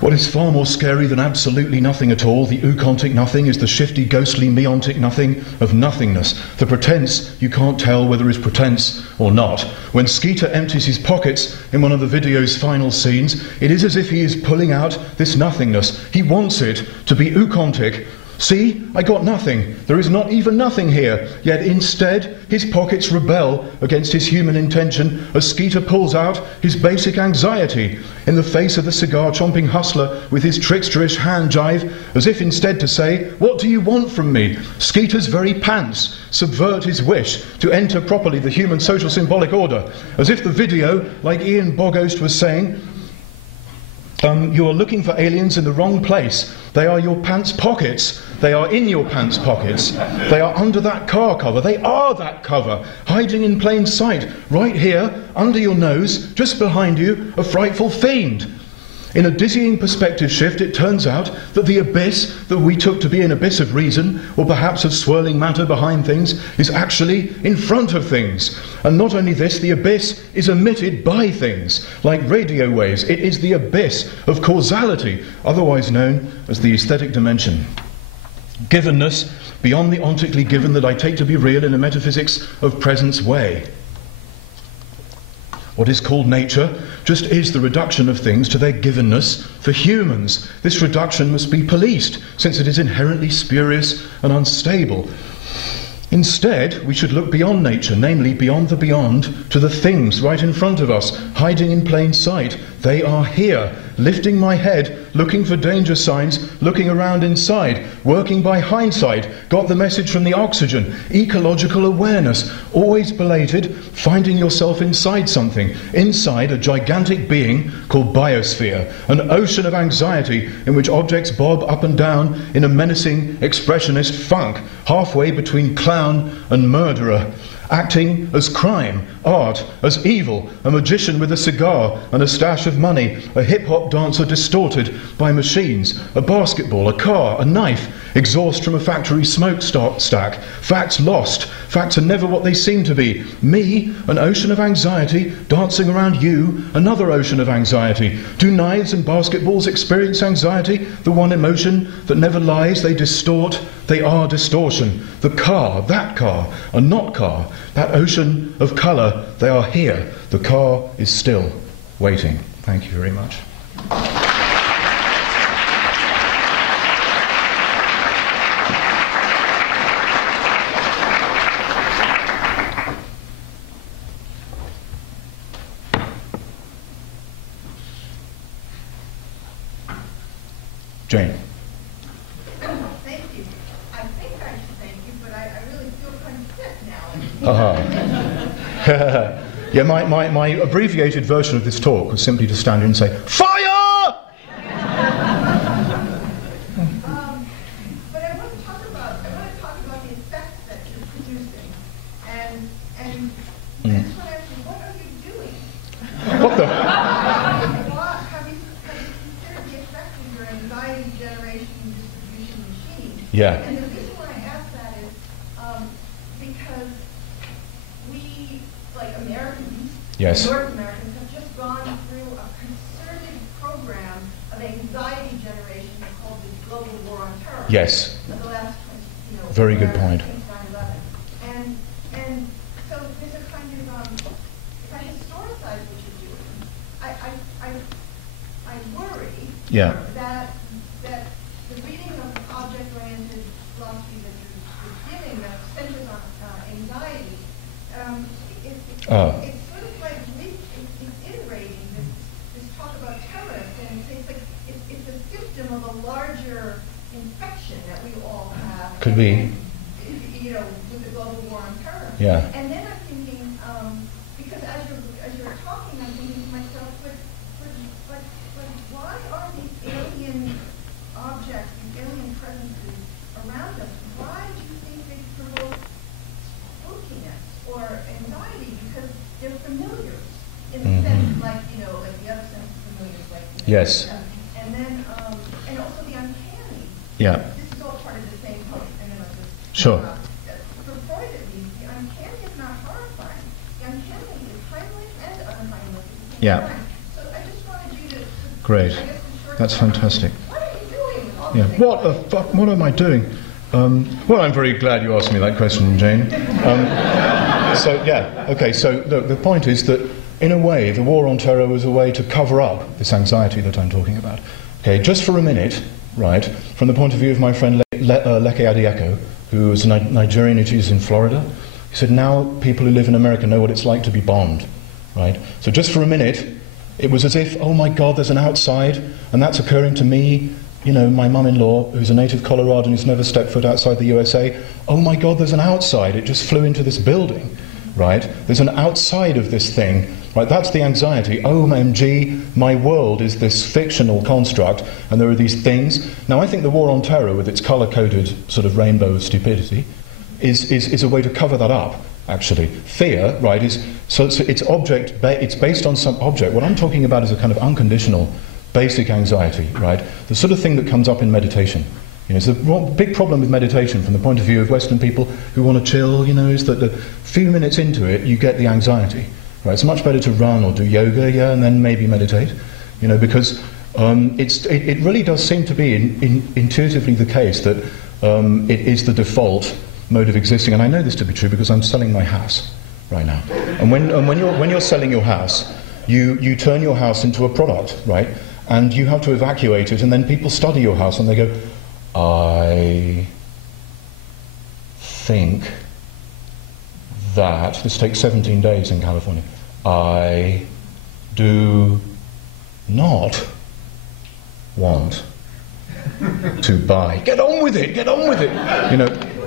what is far more scary than absolutely nothing at all, the eucontic nothing, is the shifty, ghostly, meontic nothing of nothingness. The pretense, you can't tell whether it's pretense or not. When Skeeter empties his pockets in one of the video's final scenes, it is as if he is pulling out this nothingness. He wants it to be eucontic. See, I got nothing. There is not even nothing here. Yet instead, his pockets rebel against his human intention as Skeeter pulls out his basic anxiety in the face of the cigar-chomping hustler with his tricksterish hand jive, as if instead to say, "What do you want from me?" Skeeter's very pants subvert his wish to enter properly the human social symbolic order, as if the video, like Ian Bogost was saying, you are looking for aliens in the wrong place. They are your pants pockets. They are in your pants pockets. They are under that car cover. They are that cover, hiding in plain sight, right here, under your nose, just behind you, a frightful fiend. In a dizzying perspective shift, it turns out that the abyss that we took to be an abyss of reason, or perhaps of swirling matter behind things, is actually in front of things. And not only this, the abyss is emitted by things, like radio waves. It is the abyss of causality, otherwise known as the aesthetic dimension. Givenness, beyond the ontically given that I take to be real in a metaphysics of presence way. What is called nature just is the reduction of things to their givenness for humans. This reduction must be policed, since it is inherently spurious and unstable. Instead, we should look beyond nature, namely beyond the beyond, to the things right in front of us, hiding in plain sight. They are here, lifting my head, looking for danger signs, looking around inside, working by hindsight, got the message from the oxygen, ecological awareness, always belated, finding yourself inside something, inside a gigantic being called biosphere, an ocean of anxiety in which objects bob up and down in a menacing expressionist funk, halfway between clown and murderer. Acting as crime, art as evil, a magician with a cigar and a stash of money, a hip-hop dancer distorted by machines, a basketball, a car, a knife, exhaust from a factory smokestack, facts lost, facts are never what they seem to be. Me, an ocean of anxiety, dancing around you, another ocean of anxiety. Do knives and basketballs experience anxiety? The one emotion that never lies, they distort, they are distortion. The car, that car, a not car, that ocean of colour, they are here. The car is still waiting. Thank you very much. Jane. Thank you. I think I should thank you, but I really feel kind of sick now. Yeah, my abbreviated version of this talk was simply to stand here and say, FIRE! But I want to talk about the effects that you're producing. And I just want to ask you, what are you doing? What the? Have you considered the effects of your anxiety generation and distribution machine? Yeah. And the reason why I ask that is because we, like Americans, Yes. North Americans, have just gone through a concerted program of anxiety generation called the Global War on Terror. Yes. Of the last 20, Very good point. since 9/11. And so there's a kind of, if I historicize what you're doing, I worry Yeah. that the reading of object-oriented philosophy that you're giving that centers on anxiety, it's sort of like it's iterating this talk about terrorists, and it's like it's a symptom of a larger infection that we all have. Could be. You know, with the global war on terror. Yeah. And then I'm thinking, because as you're talking, I'm thinking to myself, but why are these alien objects, these alien presences around us? Why do you think they provoke spookiness or anxiety? Because they're familiars in the sense, like the other sense of familiars, like Yes. and then and also the uncanny. Yeah. This is all part of the same point. And then I'll just Sure. For Freud, at least, the uncanny is not horrifying. The uncanny is heimlich and unheimlich at the same Yeah. time. So I just wanted you to Great. I guess, in short That's term, fantastic. what are you doing with all Yeah. these What the fuck? What am I doing? Well, I'm very glad you asked me that question, Jane. So the point is that, in a way, the war on terror was a way to cover up this anxiety that I'm talking about. Okay, just for a minute, right, from the point of view of my friend Leke Adieko, who is a Nigerian who is in Florida, he said, now people who live in America know what it's like to be bombed, right? So just for a minute, it was as if, oh my God, there's an outside, and that's occurring to me, my mum-in-law, who's a native Coloradan who's never stepped foot outside the USA. Oh my God, there's an outside. It just flew into this building, right? There's an outside of this thing, right? That's the anxiety. OMG, my world is this fictional construct, and there are these things. Now, I think the war on terror, with its colour-coded sort of rainbow of stupidity, is a way to cover that up, actually. Fear, right, it's based on some object. What I'm talking about is a kind of unconditional, basic anxiety, right? The sort of thing that comes up in meditation. It's a big problem with meditation from the point of view of Western people who want to chill, is that a few minutes into it, you get the anxiety, right? It's much better to run or do yoga, and then maybe meditate, because it really does seem to be intuitively the case that it is the default mode of existing. And I know this to be true because I'm selling my house right now. And when you're selling your house, you turn your house into a product, right? And you have to evacuate it, and then people study your house and they go, I think that, this takes 17 days in California, I do not want to buy. Get on with it,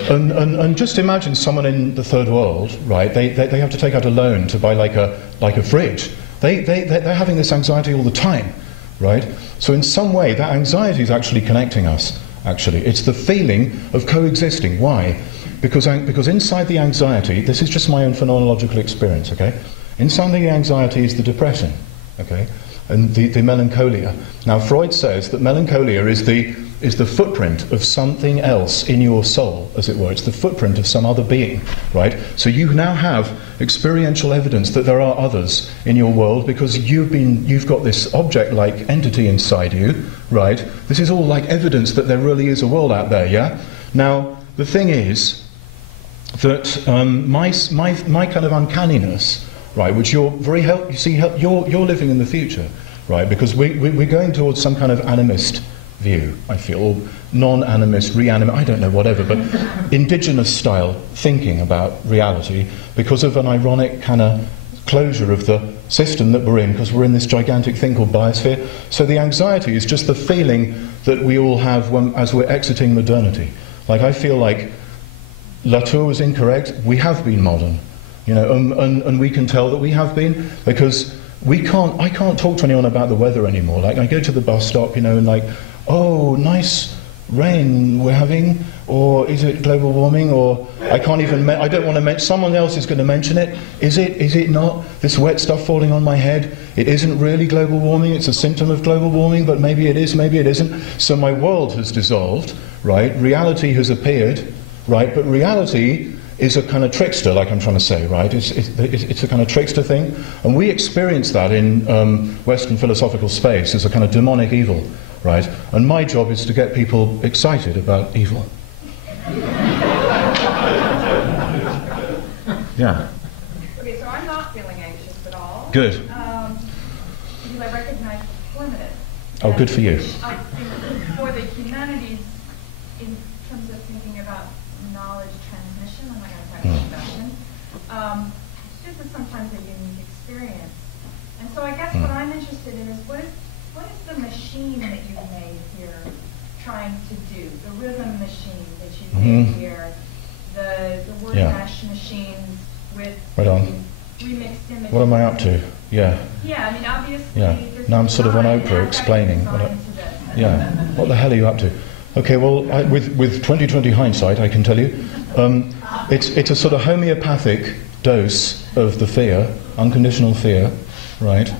And just imagine someone in the third world, right? They have to take out a loan to buy like a fridge. They're having this anxiety all the time, right? So in some way, that anxiety is actually connecting us, actually. It's the feeling of coexisting. Why? Because inside the anxiety, this is just my own phenomenological experience, okay? Inside the anxiety is the depression, okay? and the melancholia. Now, Freud says that melancholia is the footprint of something else in your soul, as it were. It's the footprint of some other being, right? So you now have experiential evidence that there are others in your world because you've got this object-like entity inside you, right? This is all like evidence that there really is a world out there, yeah? Now, the thing is that my kind of uncanniness, right, which you're you're living in the future, right? Because we're going towards some kind of animist view, I feel, or non-animist, reanimate, I don't know, whatever, but indigenous style thinking about reality because of an ironic kind of closure of the system that we're in, because we're in this gigantic thing called biosphere. So the anxiety is just the feeling that we all have as we're exiting modernity. Like, I feel like Latour was incorrect. We have been modern, you know, and we can tell that we have been, because I can't talk to anyone about the weather anymore. Like, I go to the bus stop, you know, and like, oh, nice rain we're having, or is it global warming, or I can't even, I don't want to mention, someone else is going to mention it. Is it not? This wet stuff falling on my head, it isn't really global warming, it's a symptom of global warming, but maybe it is, maybe it isn't. So my world has dissolved, right? Reality has appeared, right? But reality is a kind of trickster, like I'm trying to say, right? It's a kind of trickster thing, and we experience that in Western philosophical space as a kind of demonic evil, right? And my job is to get people excited about evil. Yeah. Okay, so I'm not feeling anxious at all. Good. Because I recognize the permanent. Oh, good for you. I think for the humanities, in terms of thinking about knowledge transmission, I'm not going to talk about discussion, this is sometimes a unique experience. And so I guess what I'm interested in is what is the machine that you've made here trying to do? The rhythm machine that you've made here, the word mesh machines with remixed images. What am I up to? Yeah. Yeah, I mean, obviously. Yeah. Now I'm sort of on Oprah explaining. What the hell are you up to? Okay, well, with 20/20 hindsight, I can tell you, it's a sort of homeopathic dose of the fear, unconditional fear, right?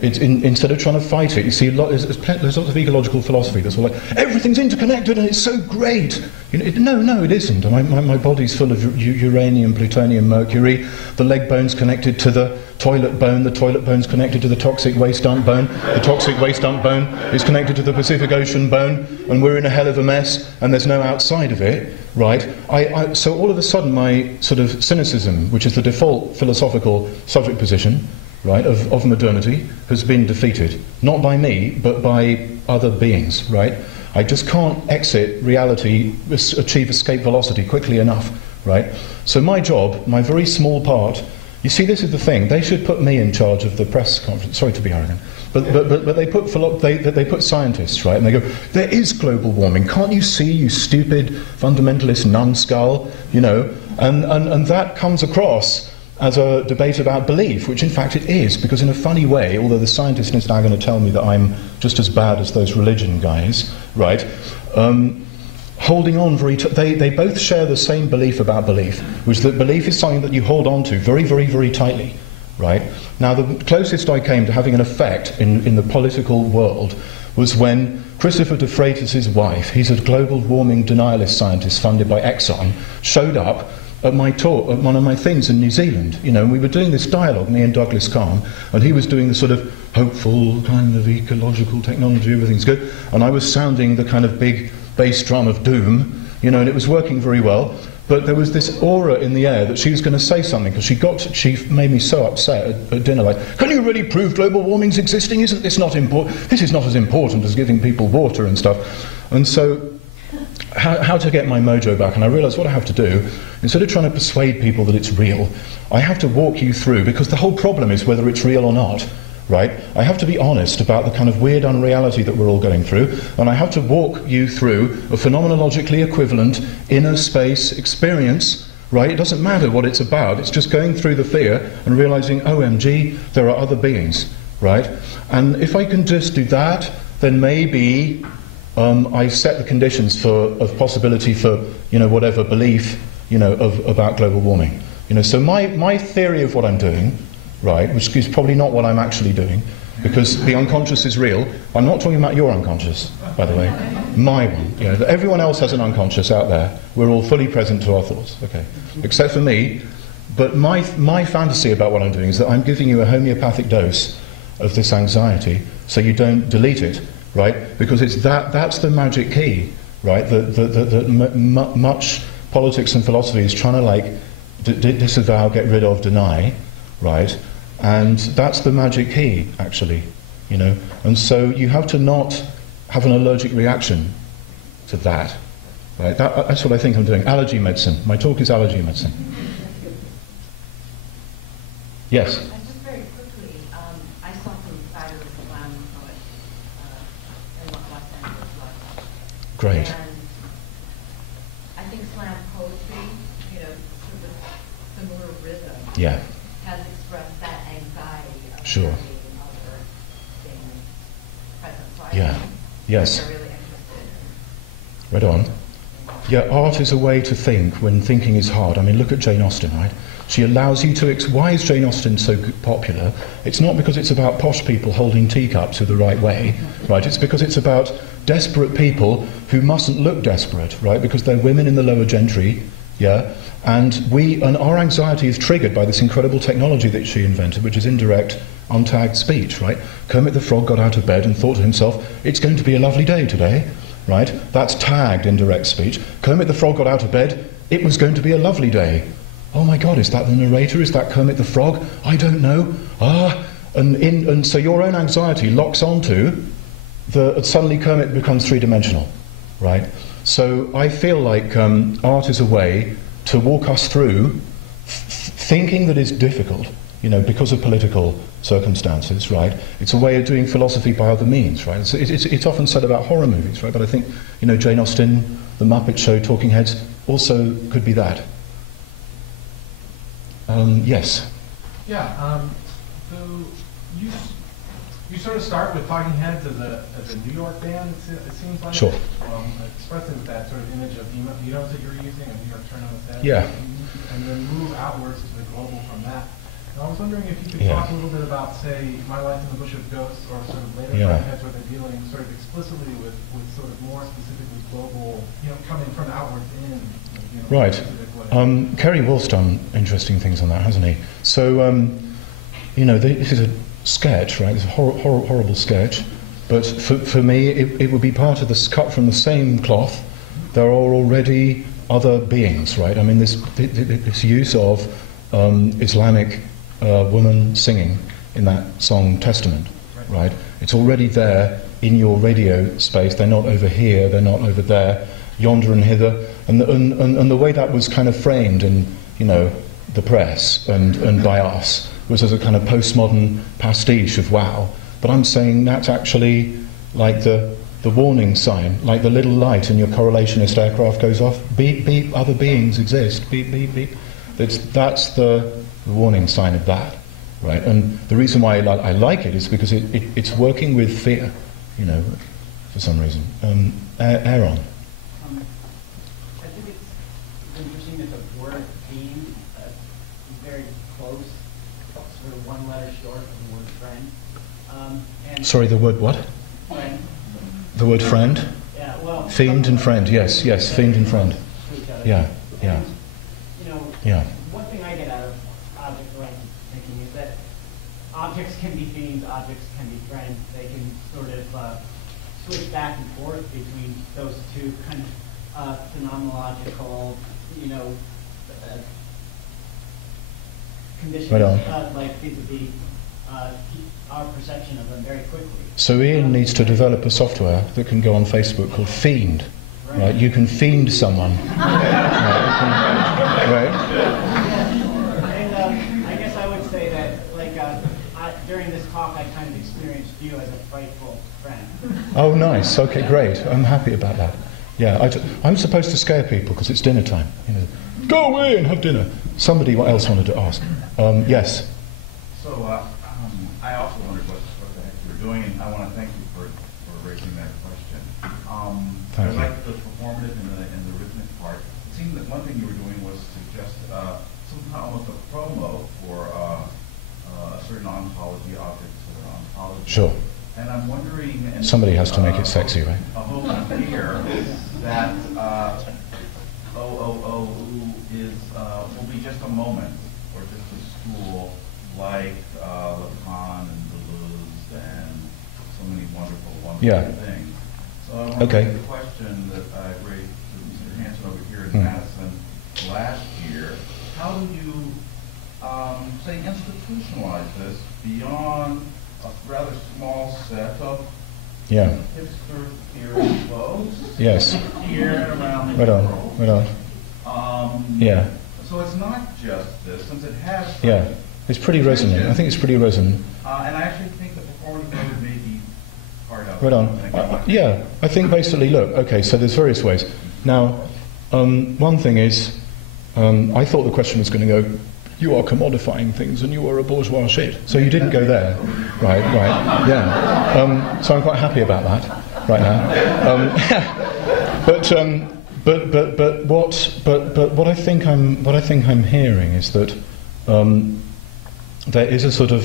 It's instead of trying to fight it, you see, there's lots of ecological philosophy that's all like, everything's interconnected and it's so great. You know, no, it isn't. My body's full of uranium, plutonium, mercury. The leg bone's connected to the toilet bone's connected to the toxic waste dump bone. The toxic waste dump bone is connected to the Pacific Ocean bone, and we're in a hell of a mess, and there's no outside of it, right? So all of a sudden, my sort of cynicism, which is the default philosophical subject position, right, of modernity, has been defeated. Not by me, but by other beings, right? I just can't exit reality, achieve escape velocity quickly enough, right? So my job, my very small part, you see, this is the thing, they should put me in charge of the press conference. Sorry to be arrogant. But they put scientists, right, and they go, there is global warming, can't you see, you stupid fundamentalist numbskull, you know, and that comes across as a debate about belief, which in fact it is, because in a funny way, although the scientist is now going to tell me that I'm just as bad as those religion guys, right, holding on they both share the same belief about belief, which is that belief is something that you hold on to very, very, very tightly, right? Now, the closest I came to having an effect in the political world was when Christopher de Freitas' wife, he's a global warming denialist scientist funded by Exxon, showed up at my talk, at one of my things in New Zealand, you know, and we were doing this dialogue, me and Douglas Calm, and he was doing the sort of hopeful kind of ecological technology, everything's good, and I was sounding the kind of big bass drum of doom, you know, and it was working very well, but there was this aura in the air that she was going to say something, because she made me so upset at dinner, like, can you really prove global warming's existing? Isn't this not important? This is not as important as giving people water and stuff. And so how to get my mojo back, and I realised what I have to do, instead of trying to persuade people that it's real, I have to walk you through, because the whole problem is whether it's real or not, right? I have to be honest about the kind of weird unreality that we're all going through, and I have to walk you through a phenomenologically equivalent inner space experience, right? It doesn't matter what it's about, it's just going through the fear and realising, OMG, there are other beings, right? And if I can just do that, then maybe I set the conditions of possibility for, you know, whatever belief, you know, about global warming. You know, so my theory of what I'm doing, right, which is probably not what I'm actually doing, Because the unconscious is real. I'm not talking about your unconscious, by the way. My one. You know, everyone else has an unconscious out there. We're all fully present to our thoughts. Okay. Except for me. But my fantasy about what I'm doing is that I'm giving you a homeopathic dose of this anxiety so you don't delete it, right? Because it's that's the magic key, right? That much politics and philosophy is trying to like disavow, get rid of, deny, right? And that's the magic key, actually, you know. And so you have to not have an allergic reaction to that, right? That's what I think I'm doing. Allergy medicine. My talk is allergy medicine. Yes? Just very quickly, I saw some fabulous slam poets in Los Angeles last night. Great. And I think slam poetry, you know, sort of a similar rhythm, Yeah. has expressed that anxiety of Sure. being other, being present. So I Yeah. think Yes. they're really interested Right on. Yeah, art is a way to think when thinking is hard. I mean, look at Jane Austen, right? She allows you to... Why is Jane Austen so popular? It's not because it's about posh people holding teacups the right way, right? It's because it's about desperate people who mustn't look desperate, right? Because they're women in the lower gentry, yeah? And our anxiety is triggered by this incredible technology that she invented, which is indirect, untagged speech, right? Kermit the Frog got out of bed and thought to himself, it's going to be a lovely day today, right? That's tagged indirect speech. Kermit the Frog got out of bed, it was going to be a lovely day. Oh my God, is that the narrator? Is that Kermit the Frog? I don't know. And so your own anxiety locks onto suddenly Kermit becomes three-dimensional, right? So I feel like art is a way to walk us through thinking that is difficult, you know, because of political circumstances, right? It's a way of doing philosophy by other means, right? It's often said about horror movies, right? But I think, you know, Jane Austen, The Muppet Show, Talking Heads also could be that. Yes. Yeah. So you sort of start with Talking Heads as a New York band. It seems like. Sure. Expressing that sort of image of Demos that you're using, a New York turn on its head. Yeah. And then move outwards to the global from that. And I was wondering if you could Yeah. talk a little bit about, say, My Life in the Bush of Ghosts, or sort of later Yeah. Talking Heads, where they're dealing sort of explicitly with sort of more specifically global, you know, coming from outwards in. You know, Right. specific way. Kerry Wolf's done interesting things on that, hasn't he? So, you know, this is a sketch, right? It's a horrible sketch. But for me, it would be part of this cut from the same cloth. There are already other beings, right? I mean, this use of Islamic woman singing in that song Testament, right? It's already there in your radio space. They're not over here, they're not over there, yonder and hither. And the way that was kind of framed in, you know, the press and by us was as a kind of postmodern pastiche of wow. But I'm saying that's actually like the warning sign, like the little light in your correlationist aircraft goes off. Beep, beep, other beings exist. Beep, beep, beep. That's the warning sign of that, right? And the reason why I like it is because it's working with fear, you know, for some reason. Aaron. I think it's interesting that the word theme is very close, sort of one letter short from the word friend. And Sorry, the word what? friend. The word friend? Yeah, well. Fiend and friend, yes, fiend and friend. To each other. Yeah. And, you know, Yeah. one thing I get out of object-oriented thinking is that objects can be fiends, objects can be friends. They can sort of switch back and forth between those two kind of phenomenological, you know, conditions, Right on. like vis-a-vis our perception of them very quickly. So Ian needs to develop a software that can go on Facebook called Fiend. Right? You can fiend someone. Right? And I guess I would say that, like, during this talk, I kind of experienced you as a frightful friend. Oh, nice. Okay, great. I'm happy about that. Yeah, I'm supposed to scare people because it's dinner time. You know, go away and have dinner. Somebody else wanted to ask. Yes. So I also wondered what the heck you were doing, and I want to thank you for raising that question. Thank I you. like the performative and the rhythmic part. It seemed that one thing you were doing was suggest somehow almost a promo for a certain ontology, objects that are ontology. Sure. And I'm wondering... And, somebody has to make it sexy, right? I hope I'm here that OOO is, will be just a moment, or just a school like Lacan and Deleuze and so many wonderful things. So I want to raise the question that I raised to Mr. Hansen over here in Madison last year. How do you, say, institutionalize this beyond a rather small set of hipster theory folks here and around the world? Right on. So it's not just this, since it has... It's pretty resonant. I think it's pretty resonant. And I actually think the performance mode may be part of it. Right on. I think basically, look, okay, so there's various ways. Now, one thing is, I thought the question was going to go, you are commodifying things and you are a bourgeois shit. So you didn't go there. Right, so I'm quite happy about that right now. But what I think I'm hearing is that there is a sort of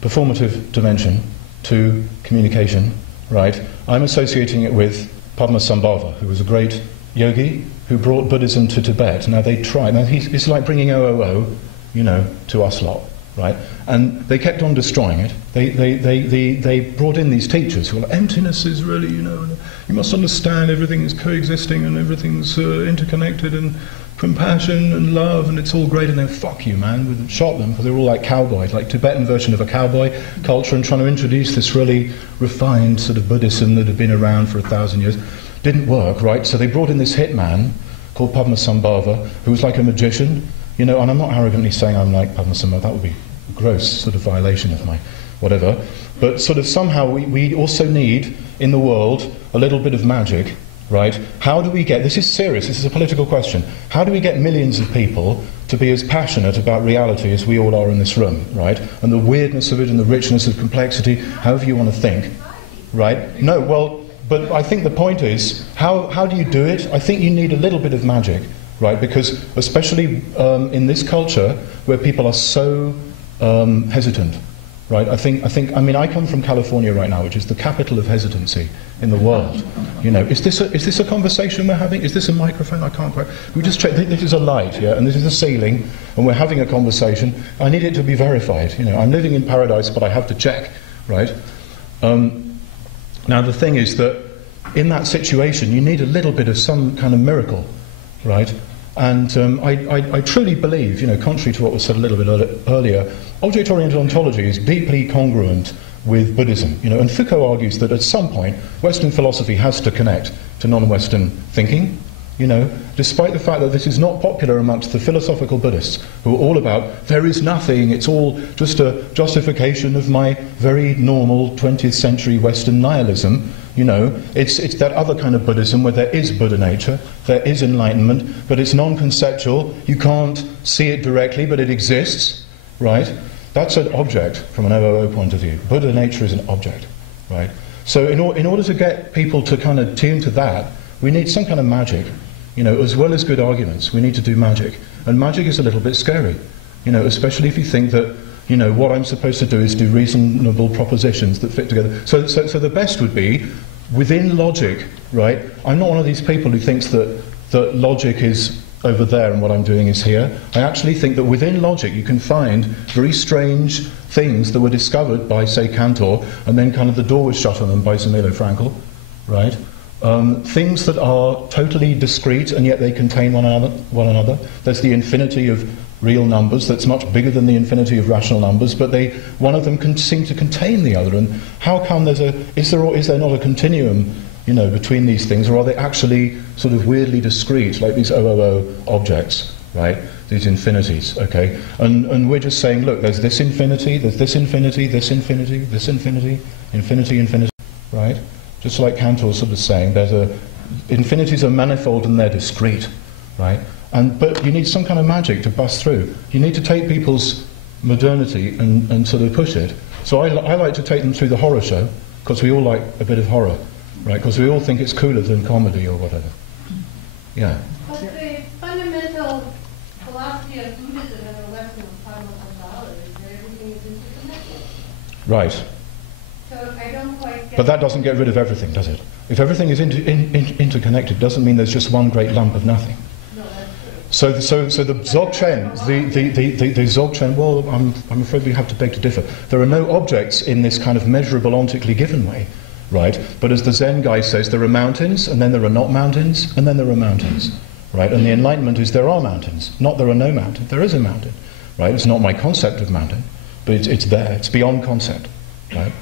performative dimension to communication, right? I'm associating it with Padmasambhava, who was a great yogi who brought Buddhism to Tibet. Now they tried. Now it's like bringing OOO, to us lot, right? And they kept on destroying it. They brought in these teachers who were like, emptiness is really, you must understand everything is coexisting and everything's interconnected and compassion and love and it's all great. And then fuck you, man, we shot them because they were all like cowboys, like Tibetan version of a cowboy culture, and trying to introduce this really refined sort of Buddhism that had been around for 1,000 years. Didn't work, right? So they brought in this hitman called Padmasambhava, who was like a magician, and I'm not arrogantly saying I'm like Padmasambhava, that would be a gross sort of violation of my whatever, but sort of somehow we also need in the world a little bit of magic, right? How do we get, this is serious, this is a political question, how do we get millions of people to be as passionate about reality as we all are in this room, right? And the weirdness of it and the richness of complexity, however you want to think, right? No, well, but I think the point is, how do you do it? I think you need a little bit of magic, right? Because especially in this culture where people are so hesitant, right? I mean, I come from California right now, which is the capital of hesitancy in the world. Is this a conversation we're having? Is this a microphone? I can't quite. We just check. This is a light, and this is a ceiling, and we're having a conversation. I need it to be verified. I'm living in paradise, but I have to check, right? Now the thing is that in that situation you need a little bit of some kind of miracle, right? And I truly believe, contrary to what was said a little bit earlier, object-oriented ontology is deeply congruent with Buddhism. And Foucault argues that at some point Western philosophy has to connect to non-Western thinking. Despite the fact that this is not popular amongst the philosophical Buddhists, who are all about, there is nothing, it's all just a justification of my very normal 20th century Western nihilism. It's that other kind of Buddhism where there is Buddha nature, there is enlightenment, but it's non-conceptual, you can't see it directly, but it exists, right? That's an object from an OOO point of view. Buddha nature is an object, right? So in order to get people to kind of tune to that, we need some kind of magic. As well as good arguments, we need to do magic. And magic is a little bit scary, especially if you think that, what I'm supposed to do is do reasonable propositions that fit together. So the best would be, within logic, right? I'm not one of these people who thinks that logic is over there and what I'm doing is here. I actually think that within logic you can find very strange things that were discovered by, say, Cantor, and then kind of the door was shut on them by Zamilo Frankl, right? Things that are totally discrete and yet they contain one another. There's the infinity of real numbers that's much bigger than the infinity of rational numbers, but one of them can seem to contain the other. And how come is there not a continuum, between these things, or are they actually sort of weirdly discrete, like these OOO objects, right? These infinities, okay? And we're just saying, look, there's this infinity, this infinity, infinity, right? Just like Cantor sort of saying, infinities are manifold and they're discrete, right? But you need some kind of magic to bust through. You need to take people's modernity and sort of push it. So I like to take them through the horror show, because we all like a bit of horror, right? Because we all think it's cooler than comedy or whatever. Yeah. But the fundamental philosophy of Buddhism in the Western Padmasambhava is that everything everything is interconnected. Right. So I don't quite get. But that doesn't get rid of everything, does it? If everything is interconnected, doesn't mean there's just one great lump of nothing. No, that's true. So the Dzogchen, the Dzogchen, well, I'm afraid we have to beg to differ. There are no objects in this kind of measurable, ontically given way, right? But as the Zen guy says, there are mountains, and then there are not mountains, and then there are mountains, right? And the Enlightenment is there are mountains, not there are no mountains. There is a mountain, right? It's not my concept of mountain, but it's there. It's beyond concept, right?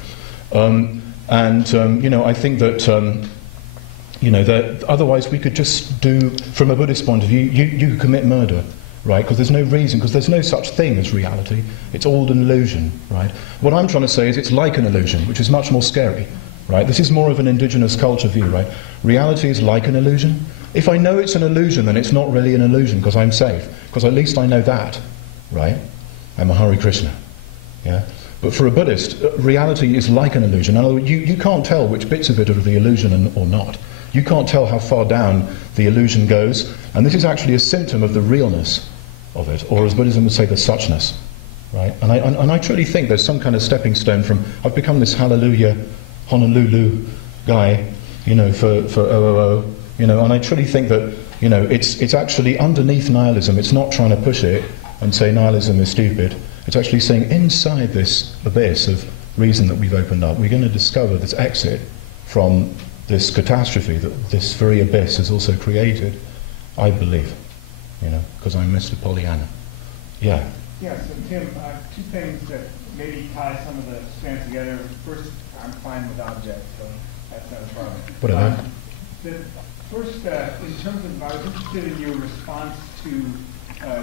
I think that, that otherwise we could just do, from a Buddhist point of view, you could commit murder, right? Because there's no reason, because there's no such thing as reality. It's all an illusion, right? What I'm trying to say is it's like an illusion, which is much more scary, right? This is more of an indigenous culture view, right? Reality is like an illusion. If I know it's an illusion, then it's not really an illusion, because I'm safe, because at least I know that, right? I'm a Hare Krishna, yeah? But for a Buddhist, reality is like an illusion. In other words, you can't tell which bits of it are the illusion or not. You can't tell how far down the illusion goes, and this is actually a symptom of the realness of it, or as Buddhism would say, the suchness, right? And I truly think there's some kind of stepping stone from, I've become this hallelujah, Honolulu guy, for OOO, and I truly think that, it's actually underneath nihilism. It's not trying to push it and say nihilism is stupid. It's actually saying inside this abyss of reason that we've opened up, we're going to discover this exit from this catastrophe that this very abyss has also created, I believe, because I'm Mr. Pollyanna. Yeah. Yeah, so Tim, two things that maybe tie some of the strands together. First, I'm fine with objects, so that's not a problem. What are they? First, in terms of, I was interested in your response to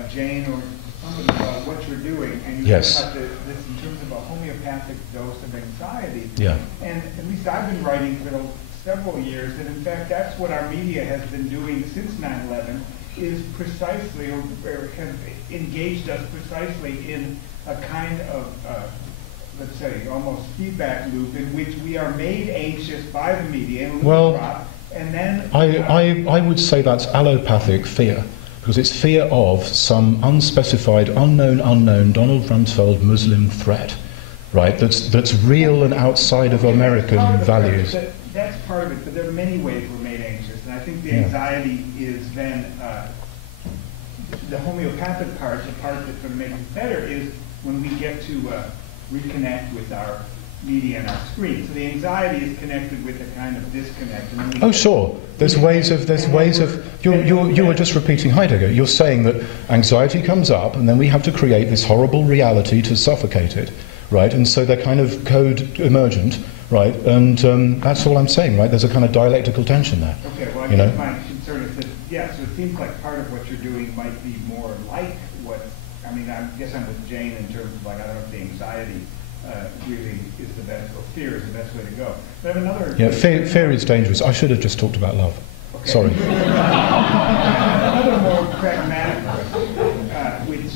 Jane or somebody about what you're doing, and you yes. talked about this in terms of a homeopathic dose of anxiety. Yeah. And at least I've been writing for several years, and in fact that's what our media has been doing since 9/11, is precisely, or has engaged us precisely in a kind of, let's say, almost feedback loop in which we are made anxious by the media and and then... I would say that's allopathic fear. Because it's fear of some unspecified, unknown Donald Rumsfeld Muslim threat, right? That's real and outside of American values. That's part of it, but there are many ways we're made anxious, and I think the anxiety is then the homeopathic part, the part that's going to make it better, is when we get to reconnect with our media and our screen. So the anxiety is connected with a kind of disconnect. Oh, sure. There's ways of. You were just repeating Heidegger. You're saying that anxiety comes up, and then we have to create this horrible reality to suffocate it, right? And so they're kind of code emergent, right? And that's all I'm saying, right? There's a kind of dialectical tension there. Okay. Well, I guess my concern is that so it seems like part of what you're doing might be more like what. I mean, I guess I'm with Jane in terms of I don't know if the anxiety really is the best, or fear is the best way to go. But I have another... Yeah, fear is dangerous. I should have just talked about love. Okay. Sorry. Another more pragmatic question, which,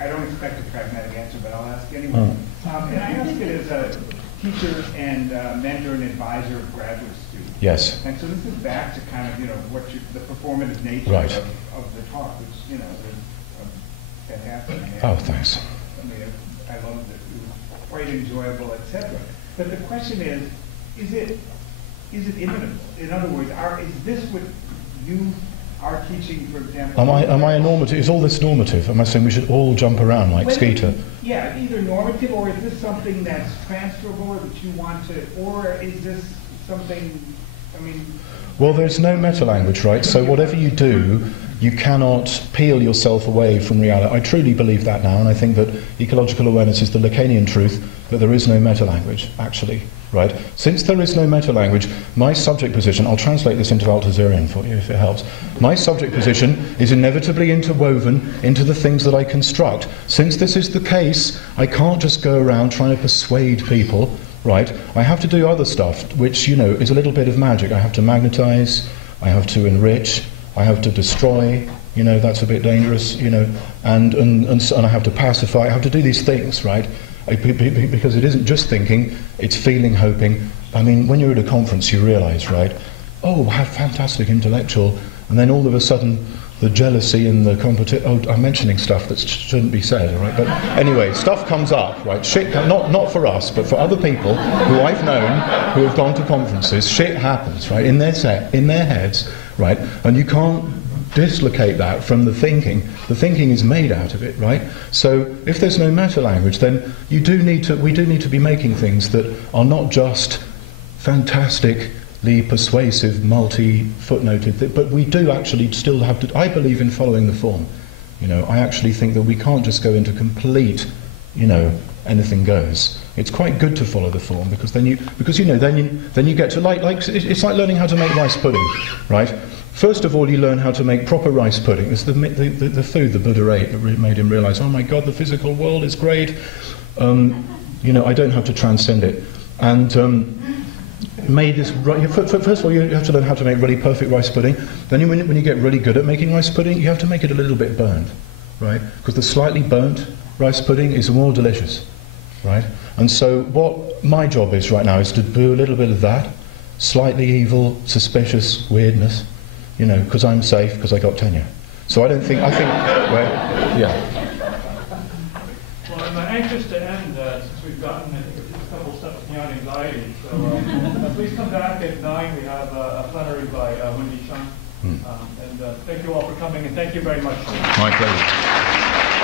I don't expect a pragmatic answer, but I'll ask anyway. And I ask it as a teacher and mentor and advisor of graduate students. Yes. And so this is back to kind of, the performative nature right. of the talk, which, is fantastic. Oh, thanks. I mean, I love it. Quite enjoyable, etc. But the question is it inevitable? In other words, is this what you are teaching, for example? Am I a normative? Is all this normative? Am I saying we should all jump around like Skeeter? Yeah, either normative, or is this something that's transferable, or that you want to, or is this something? Well, there's no meta-language, right? So whatever you do, you cannot peel yourself away from reality. I truly believe that now, and I think that ecological awareness is the Lacanian truth, that there is no meta-language, actually, right? Since there is no meta-language, my subject position, I'll translate this into Althusserian for you if it helps. My subject position is inevitably interwoven into the things that I construct. Since this is the case, I can't just go around trying to persuade people, right? I have to do other stuff, which, is a little bit of magic. I have to magnetize, I have to enrich, I have to destroy, that's a bit dangerous, and I have to pacify, I have to do these things, right? Because it isn't just thinking, it's feeling, hoping. I mean, when you're at a conference, you realize, right, oh, how fantastic intellectual, and then all of a sudden, the jealousy and the competition. Oh, I'm mentioning stuff that shouldn't be said, all right? But anyway, stuff comes up, right? Shit, not for us, but for other people who I've known who have gone to conferences. Shit happens, right? In their heads, right? And you can't dislocate that from the thinking. The thinking is made out of it, right? So if there's no meta language, then we do need to be making things that are not just fantastically persuasive, multi-footnoted, but we do actually still have to. I believe in following the form. I actually think that we can't just go into complete, anything goes. It's quite good to follow the form because then you get to like it's like learning how to make rice pudding, right? First of all, you learn how to make proper rice pudding. It's the food the Buddha ate that made him realize, oh my God, the physical world is great. I don't have to transcend it. And made this right. First of all, you have to learn how to make really perfect rice pudding. Then when you get really good at making rice pudding, you have to make it a little bit burnt, right? Because the slightly burnt rice pudding is more delicious, right? And so what my job is right now is to do a little bit of that, slightly evil, suspicious weirdness, because I'm safe, because I got tenure. So I think, well, yeah. Well, I'm anxious to end since we've gotten a couple steps beyond anxiety. So please come back at 9. We have a plenary by Wendy Shun. And thank you all for coming, and thank you very much. My pleasure.